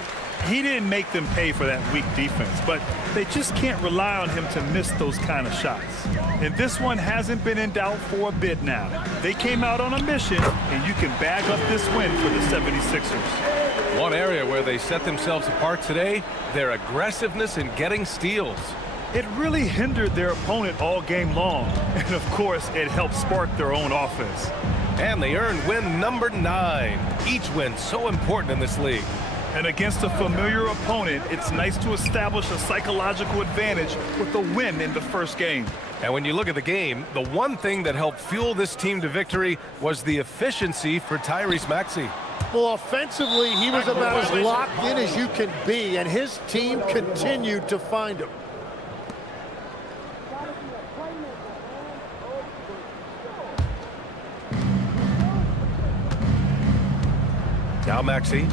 He didn't make them pay for that weak defense, but they just can't rely on him to miss those kind of shots. And this one hasn't been in doubt for a bit now. They came out on a mission, and you can bag up this win for the 76ers. One area where they set themselves apart today, their aggressiveness in getting steals. It really hindered their opponent all game long. And of course, it helped spark their own offense. And they earned win number 9. Each win so important in this league. And against a familiar opponent, it's nice to establish a psychological advantage with the win in the first game. And when you look at the game, the one thing that helped fuel this team to victory was the efficiency for Tyrese Maxey. Well, offensively, he was about as locked in as you can be, and his team continued to find him. Now Maxey.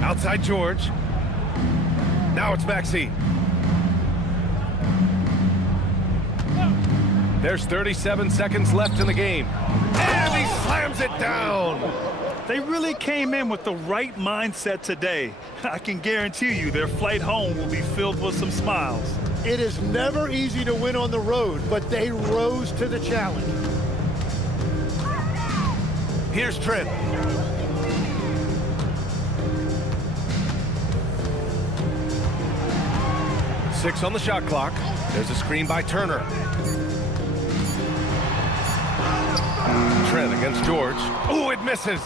Outside George. Now it's Maxey. There's 37 seconds left in the game. And he slams it down. They really came in with the right mindset today. I can guarantee you their flight home will be filled with some smiles. It is never easy to win on the road, but they rose to the challenge. Here's Trent. Six on the shot clock. There's a screen by Turner. Trent against George. Oh, it misses.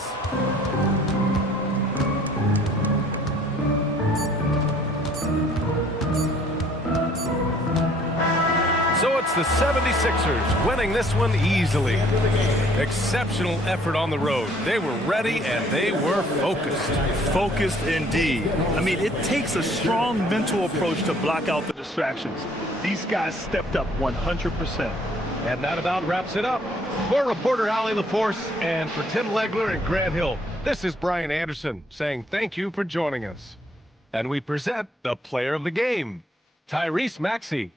So it's the 76ers winning this one easily. Exceptional effort on the road. They were ready and they were focused. Focused indeed. I mean, it takes a strong mental approach to block out the distractions. These guys stepped up 100%. And that about wraps it up. For reporter Allie LaForce and for Tim Legler and Grant Hill, this is Brian Anderson saying thank you for joining us. And we present the player of the game, Tyrese Maxey.